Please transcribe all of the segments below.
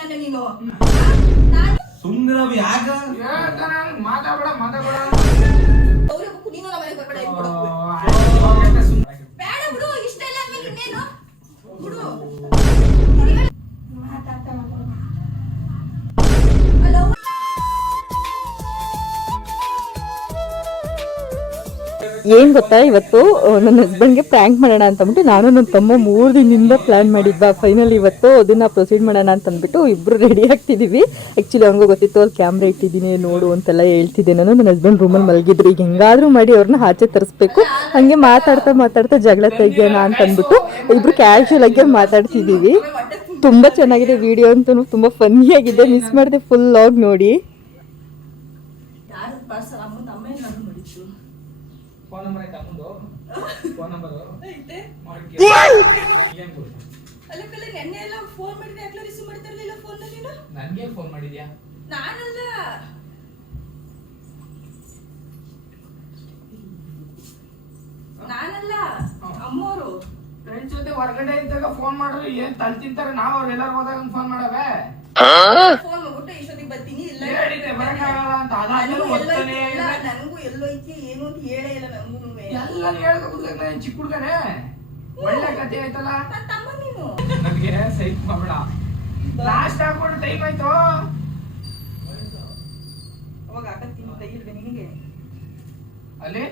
ನನ್ನ ನೀನು ಸುಮ್ಮನೆ ಯಾಕ ಮಾತಾಡ ನೀನು ನಮ್ಮನೆ ಬರ್ಬೇಡ ಬೇಡ ಬಿಡು ಇಷ್ಟ ಇಲ್ಲ ಅಂದ್ಮೇಲೆ ಇನ್ನೇನು ಬಿಡು ಮಾತಾಡ್ತಾ ಹಲೋ ಏನ್ ಗೊತ್ತಾ, ಇವತ್ತು ನನ್ನ ಹಸ್ಬೆಂಡ್ಗೆ ಪ್ರ್ಯಾಂಕ್ ಮಾಡೋಣ ಅಂತ ಅಂದ್ಬಿಟ್ಟು ನಾನು ನನ್ನ ತಮ್ಮ 3 ದಿನದಿಂದ ಪ್ಲಾನ್ ಮಾಡಿದ್ವಾ. ಫೈನಲ್ ಇವತ್ತು ಅದನ್ನ ಪ್ರೊಸೀಡ್ ಮಾಡೋಣ ಅಂತ ಅಂದ್ಬಿಟ್ಟು ಇಬ್ರು ರೆಡಿ ಆಗ್ತಿದೀವಿ. ಆಕ್ಚುಲಿ ಅವ್ನಿಗೂ ಗೊತ್ತಿತ್ತು ಅಲ್ಲಿ ಕ್ಯಾಮ್ರಾ ಇಟ್ಟಿದ್ದೀನಿ ನೋಡು ಅಂತೆಲ್ಲ ಹೇಳ್ತಿದ್ದೆ ನಾನು. ನನ್ನ ಹಸ್ಬೆಂಡ್ ರೂಮಲ್ಲಿ ಮಲಗಿದ್ರು. ಈಗ ಹೆಂಗಾದ್ರೂ ಮಾಡಿ ಅವ್ರನ್ನ ಆಚೆ ತರಿಸ್ಬೇಕು. ಹಂಗೆ ಮಾತಾಡ್ತಾ ಜಗಳ ತೆಗಿಯೋಣ ಅಂತ ಅಂದ್ಬಿಟ್ಟು ಇಬ್ರು ಕ್ಯಾಶುಯಲ್ ಆಗಿ ಮಾತಾಡ್ತಿದೀವಿ. ತುಂಬಾ ಚೆನ್ನಾಗಿದೆ ವಿಡಿಯೋ ಅಂತೂ, ತುಂಬಾ ಫನ್ನಿ ಆಗಿದೆ. ಮಿಸ್ ಮಾಡಿದೆ ಫುಲ್ ಲಾಗ್ ನೋಡಿ. ಫೋನ್ ನಂಬರ್ ಆಯ್ತಾ ಮುಂದು ಫೋನ್ ನಂಬರ್ ಐತೆ ಅಲ್ಲಕಲ್ಲ ನೆನ್ನೆ ಎಲ್ಲ ಫೋನ್ ಮಾಡಿದ್ರೆ ಯಾಕೆ ರಿಸೀವ್ ಮಾಡ್ತಾ ಇರಲಿಲ್ಲ ಫೋನ್ ನೀನು? ನನಗೆ ಫೋನ್ ಮಾಡಿದ್ಯಾ? ನಾನಲ್ಲ ಅಮ್ಮೋರು ಫ್ರೆಂಡ್ಸ್ ಜೊತೆ ಹೊರಗಡೆ ಇದ್ದಾಗ ಫೋನ್ ಮಾಡಿದ್ರೆ ಏನ್ ತಲೆ ತಿಂತಾರೆ. ನಾವು ಅವ್ರು ಎಲ್ಲಾರು ಹೋದಾಗ ಫೋನ್ ಮಾಡವೆ ಫೋನ್ ಮಾಡ್ಬಿಟ್ಟು ಇಷ್ಟೊತ್ತಿಗೆ ಬರ್ತೀನಿ ಇಲ್ಲ ಹೇಳಿದ್ರೆ ಬರಕ್ಕಾಗಲ್ಲ ಅಂತ. ಅದಾದ್ಮೇಲೆ ಓದ್ತಾನೆ ನನಗೂ ಎಲ್ಲೋಯ್ತಿ ಏನು ಅಂತ ಹೇಳೇ ಇಲ್ಲ ನನಗೂ. ಎಲ್ಲ ಹೇಳ್ಬೇಕು ಚಿಕ್ಕ ಹುಡುಗನೇ ಒಳ್ಳೆ ಕಥೆ ಆಯ್ತಲ್ಲ. ತಮ್ಮ ನೀನು ನನಗೆ ಸೈಟ್ ಮಾಡಬೇಡ. ಲಾಸ್ಟ್ ಹಾಕೊಂಡು ಟೈಮ್ ಆಯ್ತು. ಅವಾಗ ಹಾಕತ್ತೀನಿ ಕೈ ಇಲ್ವೇ ನಿನಗೆ? ಅಲ್ಲಿ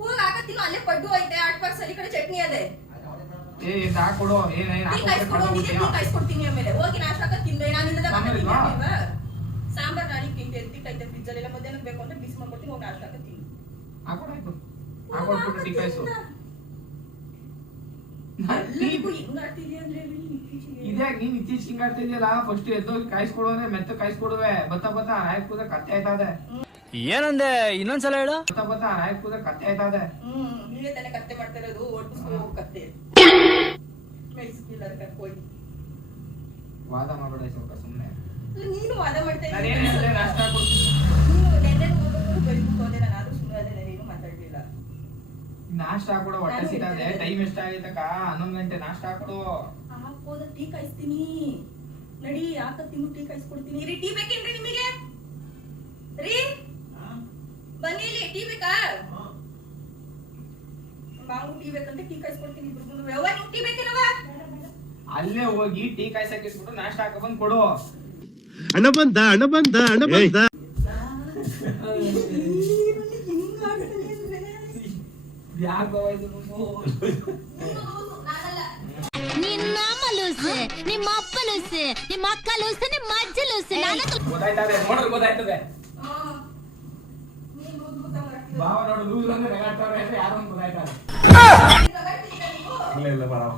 ಹೋಗಿ ಹಾಕತ್ತೀನಿ. ಅಲ್ಲೇ ಪಡ್ಡು ಐತೆ 8 ಬಾಕ್ಸ್ ಅಲ್ಲಿ ಕಡೆ ಚಟ್ನಿ ಅದೇ. ಏ ಹಾಕೊಡು. ಕಾಯಿಸ್ಕೊಡ್ತೀನಿ ಆಮೇಲೆ ಹೋಗಿ ನಾಷ್ಟ ತಿನ್ಬೇಡ. ನಾನು ಸಾಂಬಾರ್ ನಾಳೆ ಎತ್ತಿಟ್ಟೈತೆ ಫ್ರಿಜ್ ಅಲ್ಲಿ. ಮಧ್ಯಾಹ್ನ ಬೇಕು ಅಂದ್ರೆ ಬಿಸಿ ಮಾಡ್ಕೊಡ್ತೀನಿ. ಹೋಗಿ ನಾಷ್ಟ ಹಾಕತ್ತೀನಿ. ಹಾಕೊಡಾಯ್ತು. ಹಾಕೊಟ್ಬಿಟ್ಟು ಟೀ ಕಾಯಿಸು. ಇದ್ಯಾಕ ನೀನ್ ಇತ್ತೀಚೆಗೆ ಹಿಂಗ ಆಡ್ತಿದ್ಯಲ್ಲ? ಫಸ್ಟ್ ಎದ್ದೋಗಿ ಕಾಯಿಸ್ಕೊಡು ಅಂದ್ರೆ ಮೆತ್ತ ಕಾಯಿಸ್ಕೊಡುವೆ. ಬತ್ತ ರಾಯಕ್ ಕೂದ ಕತ್ತೆ ಆಯ್ತದೆ. ಏನಂದೆ ಇನ್ನೊಂದ್ಸಲ ಹೇಳು. ಬತ್ತ ರಾಯಕ್ ಕೂದ ಕತ್ತೆ ಆಯ್ತದೆ. ನೀವೇ ತಾನೇ ಕತ್ತೆ ಮಾಡ್ತಾ ಇರೋದು. ಓಡಿಸ್ಕೊ ಕತ್ತೆ ಹೋಗಿ ವಾದ ಮಾಡ್ಬೇಡ ಸ್ವಲ್ಪ ಸುಮ್ಮನೆ. ನೀನು ವಾದ ಮಾಡ್ತಾ ಇದ್ದೀನಿ. ನಾಷ್ಟ ಕೊಡ್ತೀನಿ. ಹೋದೆ ನಾನು ಆದ್ರೂ ಸುಮ್ಮನೆ ಅದೇ ನಾನೇನು ಮಾತಾಡ್ಲಿಲ್ಲ. ನಾಷ್ಟ ಹಾಕೊಡು. ಹೊಟ್ಟೆ ಸಿಕ್ಕಾದೆ. ಟೈಮ್ ಎಷ್ಟಾಗೈತಕ್ಕ? 11 ಗಂಟೆ. ನಾಷ್ಟ ಹಾಕೊಡು. ಹಾಕೋದ ಟೀ ಕಾಯಿಸ್ತೀನಿ ನಡಿ. ಹಾಕತ್ತೀನಿ ಟೀ ಕಾಯಿಸ್ಕೊಡ್ತೀನಿ. ರೀ ಟೀ ಬೇಕೇನ್ರಿ ನಿಮಗೆ? ರೀ ಬನ್ನಿ ಇಲ್ಲಿ. ಟೀ ಬೇಕಾ? ಮಾವು ಟೀ ಬೇಕಂತ ಟೀ ಕಾಯಿಸ್ಕೊಡ್ತೀನಿ. ನೀವು ಟೀ ಬೇಕೇನವ? ಅಲ್ಲೇ ಹೋಗಿ ಟೀ ಕಾಯಿಸಕ್ಕಿಸ್ಬಿಟ್ಟು ನಾಷ್ಟ ಹಾಕ ಬಂದ್ ಕೊಡು. ಅಣ್ಣ ಬಂದ. ನಿನ್ನ ಅಮ್ಮ ಲೂಸು, ನಿಮ್ಮ ಅಪ್ಪ ಲೂಸು, ನಿಮ್ಮ ಅಕ್ಕ ಲೂಸು, ನಿಮ್ಮ ಅಜ್ಜ ಲೂಸು. ಗೊತ್ತಾಯ್ತದೆ ನೋಡ್ರಿ ಗೊತ್ತಾಯ್ತದೆ. ಬಾವ ನೋಡು ಲೂಸ್ ಅಂದ್ರೆ ನೆಗಾಡ್ತಾವ್ರೆ ಅಂದ್ರೆ ಯಾರು ಅಂತ ಗೊತ್ತಾಯ್ತದೆ. ಇಲ್ಲ ಬರವ.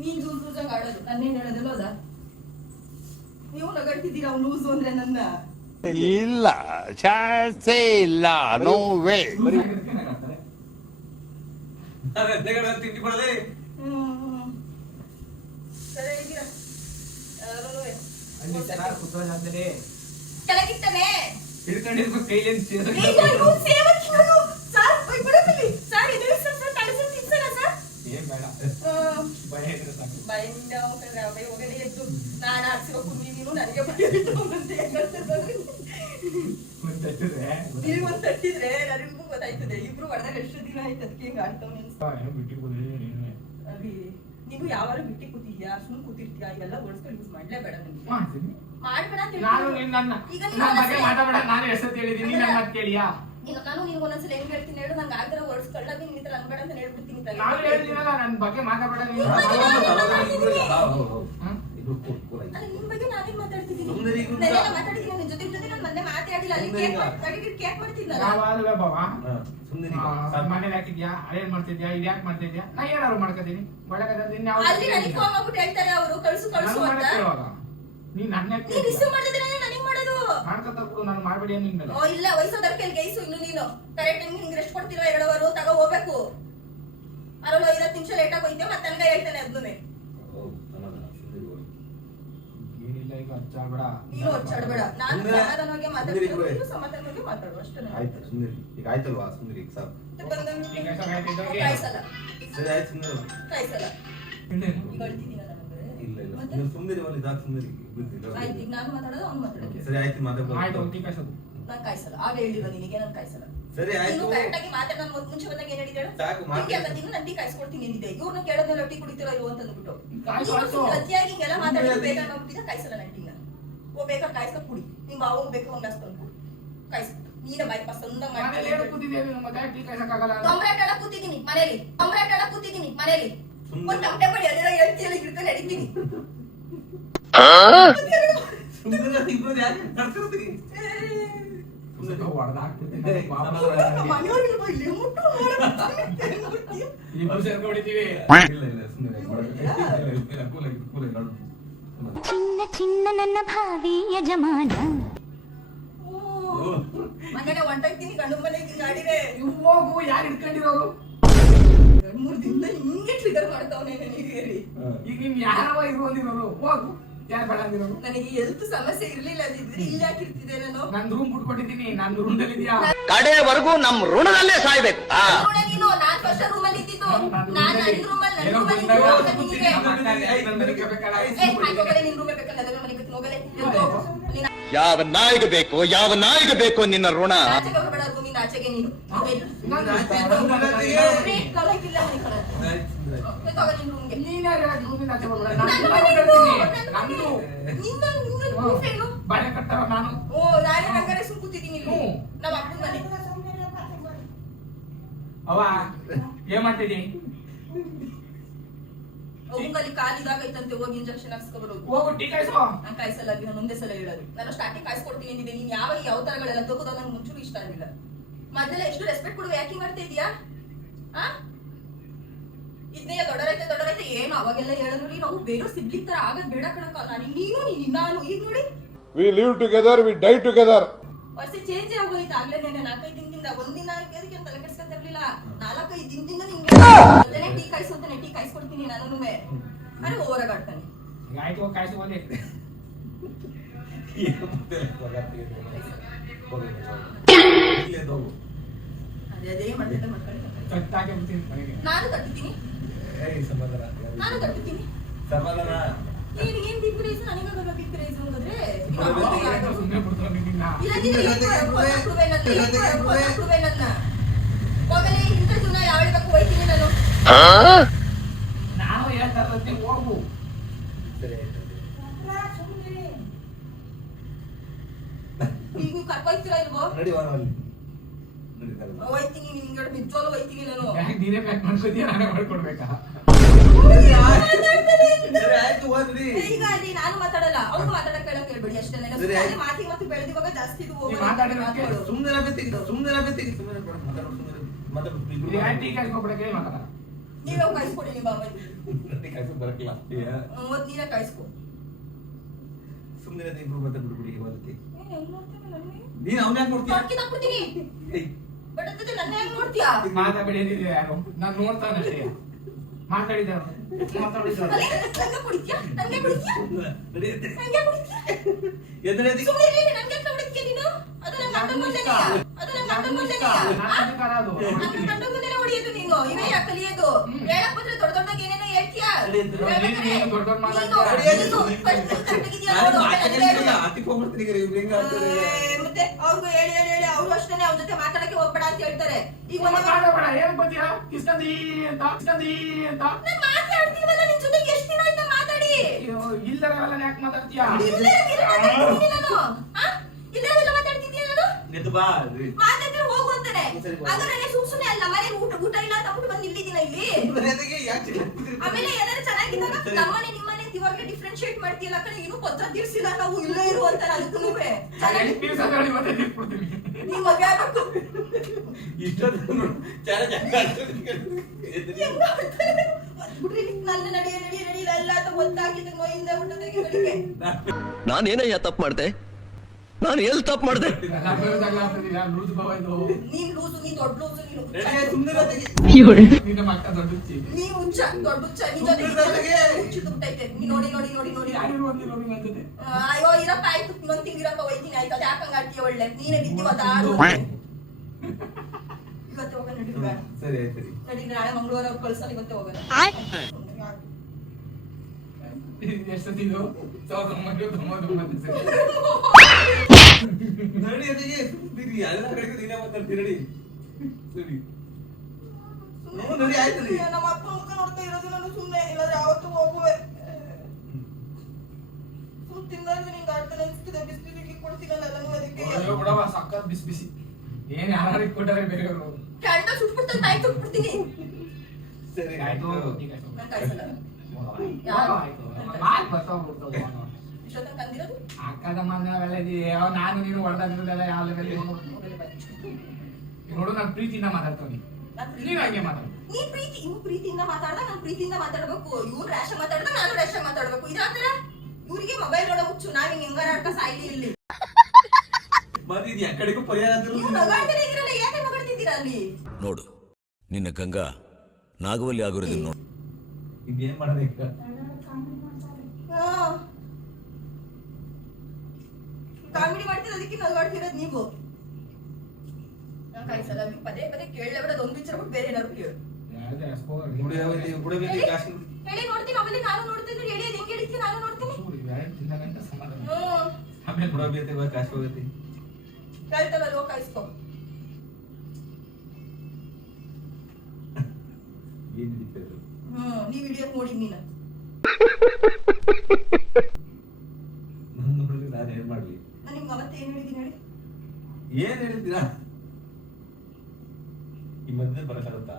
ನೀನ್ ಲೂಸಂಗ್ ಆಡೋದು ನನ್ನೇನ್ ಹೇಳೋದಿಲ್ಲ. ಹೌದಾ? ನೀವು ನಗಾಡ್ತಿದ್ದೀರಾ ಅವ್ನು ಲೂಸು ಅಂದ್ರೆ ನನ್ನ. ಇಲ್ಲ ಚಾನ್ಸೇ ಇಲ್ಲ. No way. ಸರಿ ಇದೀರಾ ಕೆಳಗಿಟ್ಟನೆ ಹಿಡ್ಕೊಂಡಿರ್ಬೇಕು ಕೈಲೇನು ಏನ್ ಬೇಡ ಭಯದಿಂದ ಒಳಗಡೆ ಎದ್ದು ನಾನು ಹಾಕ್ಸಿರೋ ಕುಮ್ಮಿ ನೀನು ನನಗೆ ಭಯ ಒಂದ್ ತಟ್ಟಿದ್ರೆ ನನಗೂ ಗೊತ್ತಾಯ್ತದೆ. ಇಬ್ರು ಹೊಡೆದಾಗ ಎಷ್ಟು ದಿನ ಆಯ್ತು ಅದಕ್ಕೆ ಹಿಂಗ ಆಡ್ತಾವ್. ನೀವು ಯಾವಾಗ ಬಿಟ್ಟಿ ಕೂತಿದ್ಯಾ? ಸುಮ್ ಕೂತಿರ್ತೀಯಾ? ಇವೆಲ್ಲ ಓಡಿಸ್ಕೊಂಡು ಯೂಸ್ ಮಾಡ್ಲೇಬೇಡ. ಮಾಡ್ಬೇಡ ನಾನು ನಿನ್ಗೆ ಒಂದೊಂದ್ಸಲ ಹೆಂಗ್ ಹೇಳ್ತೀನಿ ಹೇಳು. ನಂಗೆ ಆಗದ್ರೆ ಓಡಿಸ್ಕೊಳ್ಳ ನೀನ್ ಈ ತರ ಅನ್ಬೇಡ ಅಂತ ಹೇಳ್ಬಿಡ್ತೀನಿ. ನನ್ ಬಗ್ಗೆ ಮಾತಾಡಬೇಡ. ನಿಮ್ ಬಗ್ಗೆ ನಾನೇನ್ ಮಾತಾಡ್ತಿದ್ದೀನಿ? ಮಾತಾಡಿದ್ದೀನಿ ನಿನ್ ಜೊತೆ ನಾನು ಮೊನ್ನೆ ಮಾತಾಡಿಲ್ಲ. ಅಲ್ಲಿ ಕೇಕ್ ಮಾಡ್ತಿದ್ನಲ್ಲ. ಮನೇಲಿ ಹಾಕಿದ್ಯಾ? ಅದೇನ್ ಮಾಡ್ತಿದ್ಯಾ? ಇದ್ಯಾಕ್ ಮಾಡ್ತಿದ್ಯಾ? ನಾ ಏನಾದ್ರು ಮಾಡ್ಕೋತೀನಿ. ಅಲ್ಲಿ ನನಗೆ ಫೋನ್ ಮಾಡ್ಬಿಟ್ಟು ಹೇಳ್ತಾರೆ ಅವರು ಕಳ್ಸು ಅಂತ. ನೀನ್ ನನ್ನ ರಿಸೀವ್ ಮಾಡಿದ್ರೆ ನನಗೆ ಮಾಡೋದು ಮಾಡ್ಕೊತಾ ಬಿಡು. ನಾನು ಮಾಡ್ಬೇಡಿ ಅನ್ನಿಲ್ಲ. ಓ ಇಲ್ಲ ವಯಸ್ಸೋದರ ಕೆಲ್ ಗೈಸು. ಇನ್ನು ನೀನು ಕರೆಕ್ಟ್ ಟೈಮ್ ನಿಂಗೆ ರೆಸ್ಟ್ ಕೊಡ್ತಿರೋ 2 ಅವರ್ ತಗೋ ಹೋಗ್ಬೇಕು. ಅರಲ್ಲ 5 ನಿಮಿಷ ಲೇಟ್ ಆಗಿ ಹೋಯ್ತೆ ಮತ್ತೆ ನನಗೆ ಹೇಳ್ತಾನೆ ಅದನ್ನೇ. ಏನಿಲ್ಲ ಈಗ ಹಚ್ಚಾಡ್ಬೇಡ. ನೀನು ಒಚ್ಚಾಡ್ಬೇಡ. ನಾನು ಸಮಾಧಾನವಾಗಿ ಮಾತಾಡ್ತೀನಿ, ಸಮಾಧಾನವಾಗಿ ಮಾತಾಡು ಅಷ್ಟೇ. ಆಯ್ತು ಸುಂದರಿ, ಈಗ ಆಯ್ತಲ್ವಾ ಸುಂದರಿ, ಈಗ ಸಾಕು. ಈಗ ಸಾಕಾಯ್ತು. ಕಾಯಿಸಲ್ಲ ಸರಿ ಆಯ್ತು ಸುಂದರಿ. ಕಾಯಿಸಲ್ಲ. ಇನ್ನೇನು? ಈಗ ಅಳ್ತಿದ್ದೀನ ನನಗೆ. ಇಲ್ಲ ಇಲ್ಲ ಸುಂದರಿ, ಸುಂದರಿ ಒಳ್ಳೆ ಇದಾಕ್ ಸುಂದರಿ. ಆಯ್ತು, ಈಗ ನಾನು ಮಾತಾಡೋದು ಅವ್ನು ಮಾತಾಡೋದು. ಸರಿ ಆಯ್ತು ಮಾತಾಡ್ಬೋದು. ಆಯ್ತು, ಒಂದು ಟೀ ಕಾಯ್ಸೋದು. ನಾನು ಕಾಯಿಸಲ್ಲ. ಆಗ ಹೇಳಿರೋ ನಿನಗೆ ನಾನು ಕಾಯಿಸಲ್ಲ. ಸರಿ ಆಯ್ತು. ನೀನು ಕರೆಕ್ಟ್ ಆಗಿ ಮಾತಾಡ. ನಾನು ಮುಂಚೆ ಬಂದಾಗ ಏನ್ ಹೇಳಿದ್ದೇಳು? ಸಾಕು ಮಾತಾಡು. ನಿಂಗೆ ಅಲ್ಲ, ನೀನು ನಾನು ಟೀ ಕಾಯಿಸ್ಕೊಡ್ತೀನಿ ಅಂದಿದ್ದೆ. ಇವ್ರನ್ನ ಕೇಳೋದ್ಮೇಲೆ ಟೀ ಕುಡಿತೀರೋ ಇಲ್ವೋ ಅಂತ ಅಂದ್ಬಿಟ್ಟು ಕಾಯ್ಸು, ನೀನು ಕಾಯ್ಸು. ಸುಮ್ನೆ ಅತಿಯಾಗಿ ಹಿಂಗೆಲ್ಲ ಮಾತಾಡೋದು ಬೇಗ ಅನ್ನೋಬಿಟ್ಟಿದ್ದ. ಕಾಯಿಸಲ್ಲ ನಾನು ಟೀನ. ಓ ಬೇಕಾ ಕಾಯಿಸ್ಕೊ ಕುಡಿ. ನಿಮ್ಮ ಬಾವು ಬೇಕು ಒಂದು ಗ್ಲಾಸ್ ತಂದು ಕುಡಿ. ಕಾಯಿಸ್. ನೀನೇ ಬಾಯಿ ಪಸಂದಾಗ ಮನೇಲಿ ಏನು ಕೂತಿದ್ದೀಯ ನೀನು? ಮತ್ತೆ ಟೀ ಕಾಯ್ಸಕ್ಕಾಗಲ್ಲ ಅಂತ. ಟೊಮ್ಯಾಟೊ ಆಡ ಕೂತಿದ್ದೀನಿ ಮನೇಲಿ. ಟೊಮ್ಯಾಟೊ ಆಡ ಕೂತಿದ್ದೀನಿ ಮನೇಲಿ. ಒಂದು ಟಮಟೆ ಬಡಿ ಅದೆಲ್ಲ ಹೇಳ್ತಿಯಲ್ಲ ಹಿಡ್ಕೊಂಡು ನಡೀತೀನಿ. ಸುಂದರಿ ಇಬ್ರು ಯಾಕೆ ನಡ್ತಿರ್ತೀರಿ? ಸ್ವಲ್ಪ ಹೊಡ್ದಾಕ್ಬಿಡ್ತೀನಿ. ಮನೆಯವ್ರಿಗೆ ಬಾ, ಇಲ್ಲಿ ಮುಟ್ಟು ನೋಡು. ಇಬ್ರು ಸೇರ್ಕೊಂಡಿದ್ದೀವಿ. ಇಲ್ಲ ಇಲ್ಲ ಸುಂದರಿ ಕೂಲಾಗಿ ನೋಡು. ಚಿನ್ನ ಚಿನ್ನ ನನ್ನ ಭಾವಿ ಯಜಮಾನ. ಮನೆಗೆ ಹೊಂಟಾಗ್ತೀನಿ ಗಂಡು ಮನೆಗೆ ಹಿಂಗ್ ಆಡಿದೆ. ನೀವು ಹೋಗು, ಯಾರು ಹಿಡ್ಕೊಂಡಿರೋರು? 2-3 ದಿನದಿಂದ ಹಿಂಗೆ ಟ್ರಿಗರ್ ಮಾಡ್ತಾವನೆ ನನಗೆ ರೀ. ಈಗ ನಿಮ್ ಯಾರವ ಇರು ಅಂದಿರೋರು? ಹೋಗು, ಯಾರು ಬೇಡ ಅಂದಿರೋರು? ನನಗೆ ಹೆಲ್ತ್ ಸಮಸ್ಯೆ ಇರ್ಲಿಲ್ಲ ಅಂದಿದ್ರೆ ಇಲ್ಲಿ ಹಾಕಿರ್ತಿದ್ದೆ ನಾನು. ನಾನು ರೂಮ್ ಬಿಟ್ಕೊಟ್ಟಿದ್ದೀನಿ. ನಾನು ರೂಮ್ದಲ್ಲಿ ಇದೆಯಾ? ಕಡೆಯವರೆಗೂ ನಮ್ಮ ಋಣದಲ್ಲೇ ಸಾಯ್ಬೇಕು. ನೋಡ ನೀನು, ನಾನ್ ಫಸ್ಟ್ ರೂಮಲ್ಲಿ ಇದ್ದಿದ್ದು. ನಾನು ನನ್ನ ರೂಮಲ್ಲಿ ಹೋಗಲ್ಲ. ಯಾವ ನಾಯಿಗೆ ಬೇಕು, ಯಾವ ನಾಯಿಗೆ ಬೇಕು ನಿನ್ನ ಋಣ? ಆಚೆಗೆ ಬರಬೇಡ ರೂಮಿಂದ ಆಚೆಗೆ ನೀನು. ತಗೋ ನಿನ್ ರೂಮ್ಗೆ. ನೀನ್ ಯಾರು ಹೇಳಕ್ ರೂಮಿಂದ ಆಚೆ ಬರ್ಬೇಡ? ನಂದು ಬಳೆ ಕಟ್ಟವ ನಾನು. ಓ, ನಾನೇ ಹಂಗಾರೆ ಸುಮ್ ಕೂತಿದ್ದೀನಿ ಇಲ್ಲಿ. ನಾವ್ ಅಪ್ಪನ ಮನೆ. ಅವ ಏನ್ ಮಾಡ್ತಿದ್ದಿ? ಅವಂಗಲ್ಲಿ ಕಾಲು ಇದಾಗೈತಂತೆ, ಹೋಗಿ ಇಂಜೆಕ್ಷನ್ ಹಾಕ್ಸ್ಕೊಬರೋದು. ಹೋಗು, ಟೀ ಕಾಯ್ಸೋ. ನಾನು ಕಾಯಿಸಲ್ಲ, ನಾನು ಒಂದೇ ಸಲ ಹೇಳೋದು. ನಾನು ಸ್ಟಾರ್ಟಿಂಗ್ ಕಾಯಿಸ್ಕೊಡ್ತೀನಿ ಅಂದಿದ್ದೆ. ನೀನ್ ಯಾವ ತರಗಳೆಲ್ಲ ತಗೋದ ನಂಗೆ ಮುಂಚೂರು ಇಷ್ಟ ಆಗಿಲ್ಲ. ಮೊದಲೆಲ್ಲ ಎಷ್ಟು ರೆಸ್ಪೆಕ್ಟ್ ಕೊಡುವ, ಯಾಕೆ ಮಾಡ್ತಾ ಇದೀಯಾ? ಇದನ್ನೇ ದೊಡ್ಡರೈತೆ ಏನು ಅವಾಗೆಲ್ಲ ಹೇಳಿದ್ರಿ. ನಾವು ಬೇರೆ ಸಿಬ್ಲಿಂಗ್ ತರ ಆಗದ್ ಬೇಡ ಕಣಕ. ನಾನು ಈಗ ನೋಡಿ We live together, we die together. ವರ್ಷ ಚೇಂಜ್ ಆಗೋಯ್ತು. ಆಗ್ಲೇ 4-5 ದಿನದಿಂದ ಒಂದಿನ ಅದಕ್ಕೆ ತಲೆ ಕೆಡ್ಸ್ಕೊಂತಿರ್ಲಿಲ್ಲ. 4-5 ದಿನದಿಂದ ನಿಂಗೆ ಟೀ ಕಾಯಿಸೋತಾನೆ, ಟೀ ಕಾಯಿಸ್ಕೊಡ್ತೀನಿ ನಾನು. ಅರೆ ಓವರಾಗ ಆಡ್ತಾನೆ. ಆಯ್ತು, ಹೋಗಿ ಕಾಯ್ಸು ಹೋಗಿ. ಅದೇ ಮಾಡ್ತಿದ್ದೆ ಮಕ್ಕಳಿಗೆ. ಕಟ್ಟಾಕೆ ಬಿಡ್ತೀನಿ ಮನೆಗೆ. ನಾನು ಕಟ್ತೀನಿ. ಸಮಾಧಾನ. ನೀನು ಏನ್ ಬಿಗ್ ಪ್ರೈಸ್ ನನಗಾಗಲ್ಲ. ಬಿಗ್ ಪ್ರೈಸ್ ಹೋದ್ರೆ ಸುಮ್ಮನೆ ಬಿಡ್ತಾರೆ ನಿನ್ನ. ಹೋಗಲೇ ಇಂಟರ್ವ್ಯೂನ ಯಾವ ಹೇಳ್ಬೇಕು ಹೋಯ್ತೀನಿ ನಾನು. ನಾನು ಹೇಳ್ತಾ ಇರುತ್ತೆ ಹೋಗು. ಈಗ ಕರ್ಕೊಯ್ತೀರಾ ಇಲ್ವೋ? ನಡಿ ಹೋಯ್ತೀನಿ ನಿನ್ಗಡೆ ನಿಜವಾಗ್ಲೂ ಹೋಯ್ತೀನಿ ನಾನು. ಬ್ಯಾಗ್ ನೀನೇ ಪ್ಯಾಕ್ ಮಾಡ್ಕೊತೀಯ, ನಾನೇ ಮಾಡ್ಕೊಡ್ಬೇಕಾ? ಆಯ್ತು ಹೋದ್ರಿ. ಈಗ ಅಲ್ಲಿ ನಾನು ಮಾತಾಡಲ್ಲ, ಅವ್ರು ಮಾತಾಡಕ್ ಕೇಳಕ್ ಹೇಳ್ಬೇಡಿ ಅಷ್ಟೇ. ಮಾತಿ ಮಾತು ಬೆಳೆದಿವಾಗ ಜಾಸ್ತಿ ಇದು ಟೀ ಕಾಯ್ಸ್ಕೊಬಿಡಕ್ಕೆ ಮಾತಾಡ. ನೀವೇ ಕಾಯಿಸ್ಕೊಡಿ ನಿಮ್ಮ ಬಾಬಾ. ಬರಕಿಲ್ಲ ಮತ್ ನೀನೇ ಕಾಯಿಸ್ಕೊ. ಸುಮ್ಮನೆ ಇಬ್ರು ಮತ್ತೆ ಬಿಡ್ಬಿಡಿ ಇವತ್ತಿ. ಹೆಂಗ್ ನೋಡ್ತೀನಿ ನನಗೆ? ನೀನ್ ಅವ್ನ ಯಾಕೆ ನೋಡ್ತೀಯ? ಬಾಕಿ ತಕ್ಬಿಡ್ತೀನಿ. ಬಡತದೆ ನನ್ನ ಹೆಂಗ್ ನೋಡ್ತೀಯಾ? ಮಾತಾಡಿ ಏನಿದೆ ಯಾರು? ನಾನು ನೋಡ್ತಾನೆ ಅಷ್ಟೇ. ಮಾತಾಡಿದ್ದಾರೆ ನಂಗೆ ಕುಡಿತೀಯಾ? ನಂಗೆ ಕುಡಿತೀಯಾ? ನಂಗೆ ಕುಡಿತೀಯಾ? ಎದುರೇದಿ ಸುಮ್ಮನೆ ಇರಿ, ನಂಗೆ ಕುಡಿತೀಯಾ ನೀನು? ಅದು ನನ್ನ ಗಂಡನ ಮುಂದೆನೆಯಾ? ಅದು ನನ್ನ ಗಂಡನ ಮುಂದೆನೆಯಾ? ನನ್ನ ಗಂಡನ ಮುಂದೆನೆ ಹೊಡಿಯೋದು ನೀನು. ಇವೇ ಯಾಕೆ ಕಲಿಯೋದು? ಹೇಳಕ್ ಬಂದ್ರೆ ದೊಡ್ಡದಾಗ ಏನೇನೋ ಹೇಳ್ತೀಯಾ? ಮತ್ತೆ ಅವ್ರಿಗೂ ಹೇಳಿ ಹೇಳಿ ಹೇಳಿ ಅವ್ರು ಅಷ್ಟೇ ಅವ್ರ ಜೊತೆ ಮಾತಾಡಕ್ಕೆ ಹೋಗ್ಬೇಡ ಅಂತ ಹೇಳ್ತಾರೆ. ಈಗ ನಾನು ಮಾತಾಡ್ತೀವಲ್ಲ ನಿನ್ ಜೊತೆ ಎಷ್ಟು ದಿನ ಆಯ್ತು ಮಾತಾಡಿ? ಇಲ್ಲದವೆಲ್ಲ ಯಾಕೆ ಮಾತಾಡ್ತೀಯಾ? ಇದ್ರೆಲ್ಲ ಮಾತಾಡ್ತಿದ್ಯಾ ನಾನು? ಬಾ ಮಾತಾಡಿದ್ರೆ ಹೋಗು ಅಂತಾನೆ. ಅದು ನನಗೆ ಸುಮ್ಸುನೆ ಅಲ್ಲ. ಮನೆಗೆ ಊಟ ಇಲ್ಲ ಅಂತ ಬಂದು ಇಲ್ಲಿದ್ದೀನ ಇಲ್ಲಿ. ಆಮೇಲೆ ಎಲ್ಲರೂ ಚೆನ್ನಾಗಿದ್ದಾಗ ನಮ್ಮನೆ ನಿಮ್ಮನೆ ಇವಾಗ ಡಿಫ್ರೆನ್ಶಿಯೇಟ್ ಮಾಡ್ತೀಯಲ್ಲ ಕಡೆ ಇನ್ನೂ ಪತ್ರ ತೀರ್ಸಿಲ್ಲ ನಾವು ಇಲ್ಲೇ ಇರು ಅಂತಾರೆ. ಅದಕ್ಕೂ ನಿಮ್ ಮಗ ಆಗ್ಬೇಕು. ಬಿಡ್ರಿ ನನ್ನ ನಡಿಯ ನಡಿಯ ನಡಿಯ ಎಲ್ಲ ಅಂತ ಗೊತ್ತಾಗಿದ್ದ ಮೈಯಿಂದ ಊಟದಾಗಿ ಕಡೆಗೆ. ನಾನೇನಯ್ಯ ತಪ್ಪು ಮಾಡ್ದೆ? ನಾನು ಎಲ್ಲಿ ತಪ್ಪು ಮಾಡಿದೆ? ಲೂಸ್ ಬಾವ ಇದು. ನೀನ್ ಲೂಸು, ನೀನ್ ದೊಡ್ಡ ಲೂಸು, ನೀನು ಹುಚ್ಚ. ನಿನ್ನ ಮಕ್ಕ ದೊಡ್ಡ ಹುಚ್ಚಿ. ನೀನ್ ಹುಚ್ಚ, ದೊಡ್ಡ ಹುಚ್ಚ. ನಿನ್ ಜೊತೆ ಹುಚ್ಚಿದ್ದು ಬಿಟ್ಟೈತೆ. ನೀನ್ ನೋಡಿ ನೋಡಿ ನೋಡಿ ನೋಡಿ ಯಾರು ಒಂದು ನೋಡಿ ನನ್ನ ಜೊತೆ. ಅಯ್ಯೋ ಇರಪ್ಪ, ಆಯ್ತು ಇನ್ನೊಂದ್ ತಿಂಗಿರಪ್ಪ ಹೋಯ್ತೀನಿ ಆಯ್ತು. ಅದು ಯಾಕಂಗ ಆಡ್ತೀಯ ಒಳ್ಳೆ? ನೀನೇ ಬಿದ್ದಿವತ್ತ ಆಡು. ಇವತ್ತೇ ಹೋಗೋಣ ನಡೀರಿ ಬೇಡ. ಸರಿ ಆಯ್ತು ರೀ. ನಡೀರಿ, ನಾಳೆ ಮಂಗಳವಾರ ಅವ್ರು ಕಳ್ಸಲ್ಲ, ಇವತ್ತೇ ಹೋಗೋಣ. ಎಷ್ಟು ಸತಿ ಇದು? 1999 ಸರಿ. ನಡಿ ಅದಕ್ಕೆ ಸುಮ್ನಿರಿ, ಎಲ್ಲ ಕಡೆಗೂ ನೀನೇ ಮಾತಾಡ್ತೀರಿ ನಡಿ. ಸರಿ. ನಡಿ ಆಯ್ತು ರೀ. ನಮ್ಮ ಅಪ್ಪ ಮುಖ ನೋಡ್ತಾ ಇರೋದು ನಾನು ಸುಮ್ಮನೆ, ಇಲ್ಲಾಂದ್ರೆ ಯಾವತ್ತೂ ಹೋಗುವೆ. ಸುಮ್ ತಿಂದಾಗ ನಿಂಗೆ ಆಡ್ತಾನೆ ಅನ್ಸ್ತಿದೆ. ಬಿಸಿಲಿಗೆ ಕೊಡ್ತೀನಲ್ಲ ಎಲ್ಲನೂ ಅದಕ್ಕೆ. ಅಯ್ಯೋ ಬಿಡವ, ಸಕ್ಕತ್ ಬಿಸಿ ಬಿಸಿ. ಏನ್ ಯಾರಿಗೆ ಕೊಟ್ಟಾರೆ ಬೇರೆಯವರು? ಕ್ಯಾಂಡ ಸುಟ್ಬಿಡ್ತಾನೆ, ತಾಯಿ ಸುಟ್ಬಿಡ್ತೀನಿ. ಸರಿ ಆಯ್ತು. ಆಯ್ತು. ನಾನು ಕಾಯಿಸಲ್ಲ. ಆಯ್ತು. ಮಾಲ್ ಬರ್ತಾವ ಬಿಡ್ತಾವ. ಇಷ್ಟೊತ್ತಂಗೆ ಕಂದಿರೋದು ಅಕ್ಕದ ಮನೆ ಅವೆಲ್ಲ ಇದೆಯಾ? ನಾನು ನೀನು ಹೊಡೆದಾಗಿರೋದೆಲ್ಲ ಯಾವ ಲೆವೆಲ್? ನೋಡು, ನಾನು ಪ್ರೀತಿಯಿಂದ ಮಾತಾಡ್ತೀನಿ. ನೀನು ಹಂಗೆ ಮಾತಾಡು. ನೀ ಪ್ರೀತಿಯಿಂದ ಮಾತಾಡ್ದ, ನಾನು ಪ್ರೀತಿಯಿಂದ ಮಾತಾಡ್ಬೇಕು. ಇವ್ರು ರ್ಯಾಶ ಮಾತಾಡ್ದ, ನಾನು ರ್ಯಾಶ ಮಾತಾಡ್ಬೇಕು. ಇದಾತರ ಇವ್ರಿಗೆ ಮೊಬೈಲ್ ನೋಡೋ ಹುಚ್ಚು. ನಾವ್ ಹಿಂಗ್ ಹೆಂಗಾರ ಆಡ್ಕ ಸಾಯ್ಲಿ ಇಲ್ಲಿ. ಮತ್ತೆ ಇದು ಯಾಕಡೆಗೂ ಪರಿಹಾರ ಅಂದ್ರು ನೀವು ನಗಾಡ್ತಾನೆ ಇದ್ರಲ್ಲ, ಯಾಕೆ ನಗಾಡ್ತಿದ್ದೀರಾ ಅಲ್ಲಿ? ನೋಡು, ನಿನ್ನ ಗಂಗಾ ನಾಗವಲ್ಲಿ ಆಗಿರೋದನ್ನ ನೋಡು. ಇದೇನ್ ಮಾಡಬೇಕು? ಕಾಮಿಡಿ ಮಾಡ್ತಿರೋದು, ಅದಕ್ಕೆ ನಗಾಡ್ತಿರೋದು ನೀವು. ನಾನು ಕಾಯಿಸಲ್ಲ. ನೀವು ಪದೇ ಪದೇ ಕೇಳಲೇ ಬಿಡೋದು. ಒಂದು ವಿಚಾರ ಬಿಟ್ಟು ಬೇರೆ ಏನಾದ್ರು ಕೇಳು. ಬುಡಬೇಕು ಕಾಶಿ. ಹೇಳಿ ನೋಡ್ತೀನಿ. ಆಮೇಲೆ ನಾನು ನೋಡ್ತೀನಿ. ಹೇಳಿ ಅದು ಹೆಂಗೆ ಹೇಳ್ತೀನಿ, ನಾನು ನೋಡ್ತೀನಿ. ಆಮೇಲೆ ಬುಡಬೇಕು ಕಾಶಿ ಹೋಗತಿ. ಹೇಳ್ತಲ್ಲ ಲೋ, ಕಾಯಿಸ್ಕೊ. ಏನ್ ಹಿಡಿತದೆ? ನೀವ್ ವಿಡಿಯೋ ನೋಡಿ ನೀನು. ನನ್ನ ನೋಡ್ಲಿ ನಾನು ಏನ್ ಮಾಡ್ಲಿ? ನಾನು ನಿಮ್ಗೆ ಅವತ್ತು ಏನ್ ಹೇಳಿದ್ದೀನಿ ಹೇಳಿ? ಏನ್ ಹೇಳಿದ್ದೀರಾ? ಈ ಮಧ್ಯೆ ಬರಕಾಗುತ್ತಾ?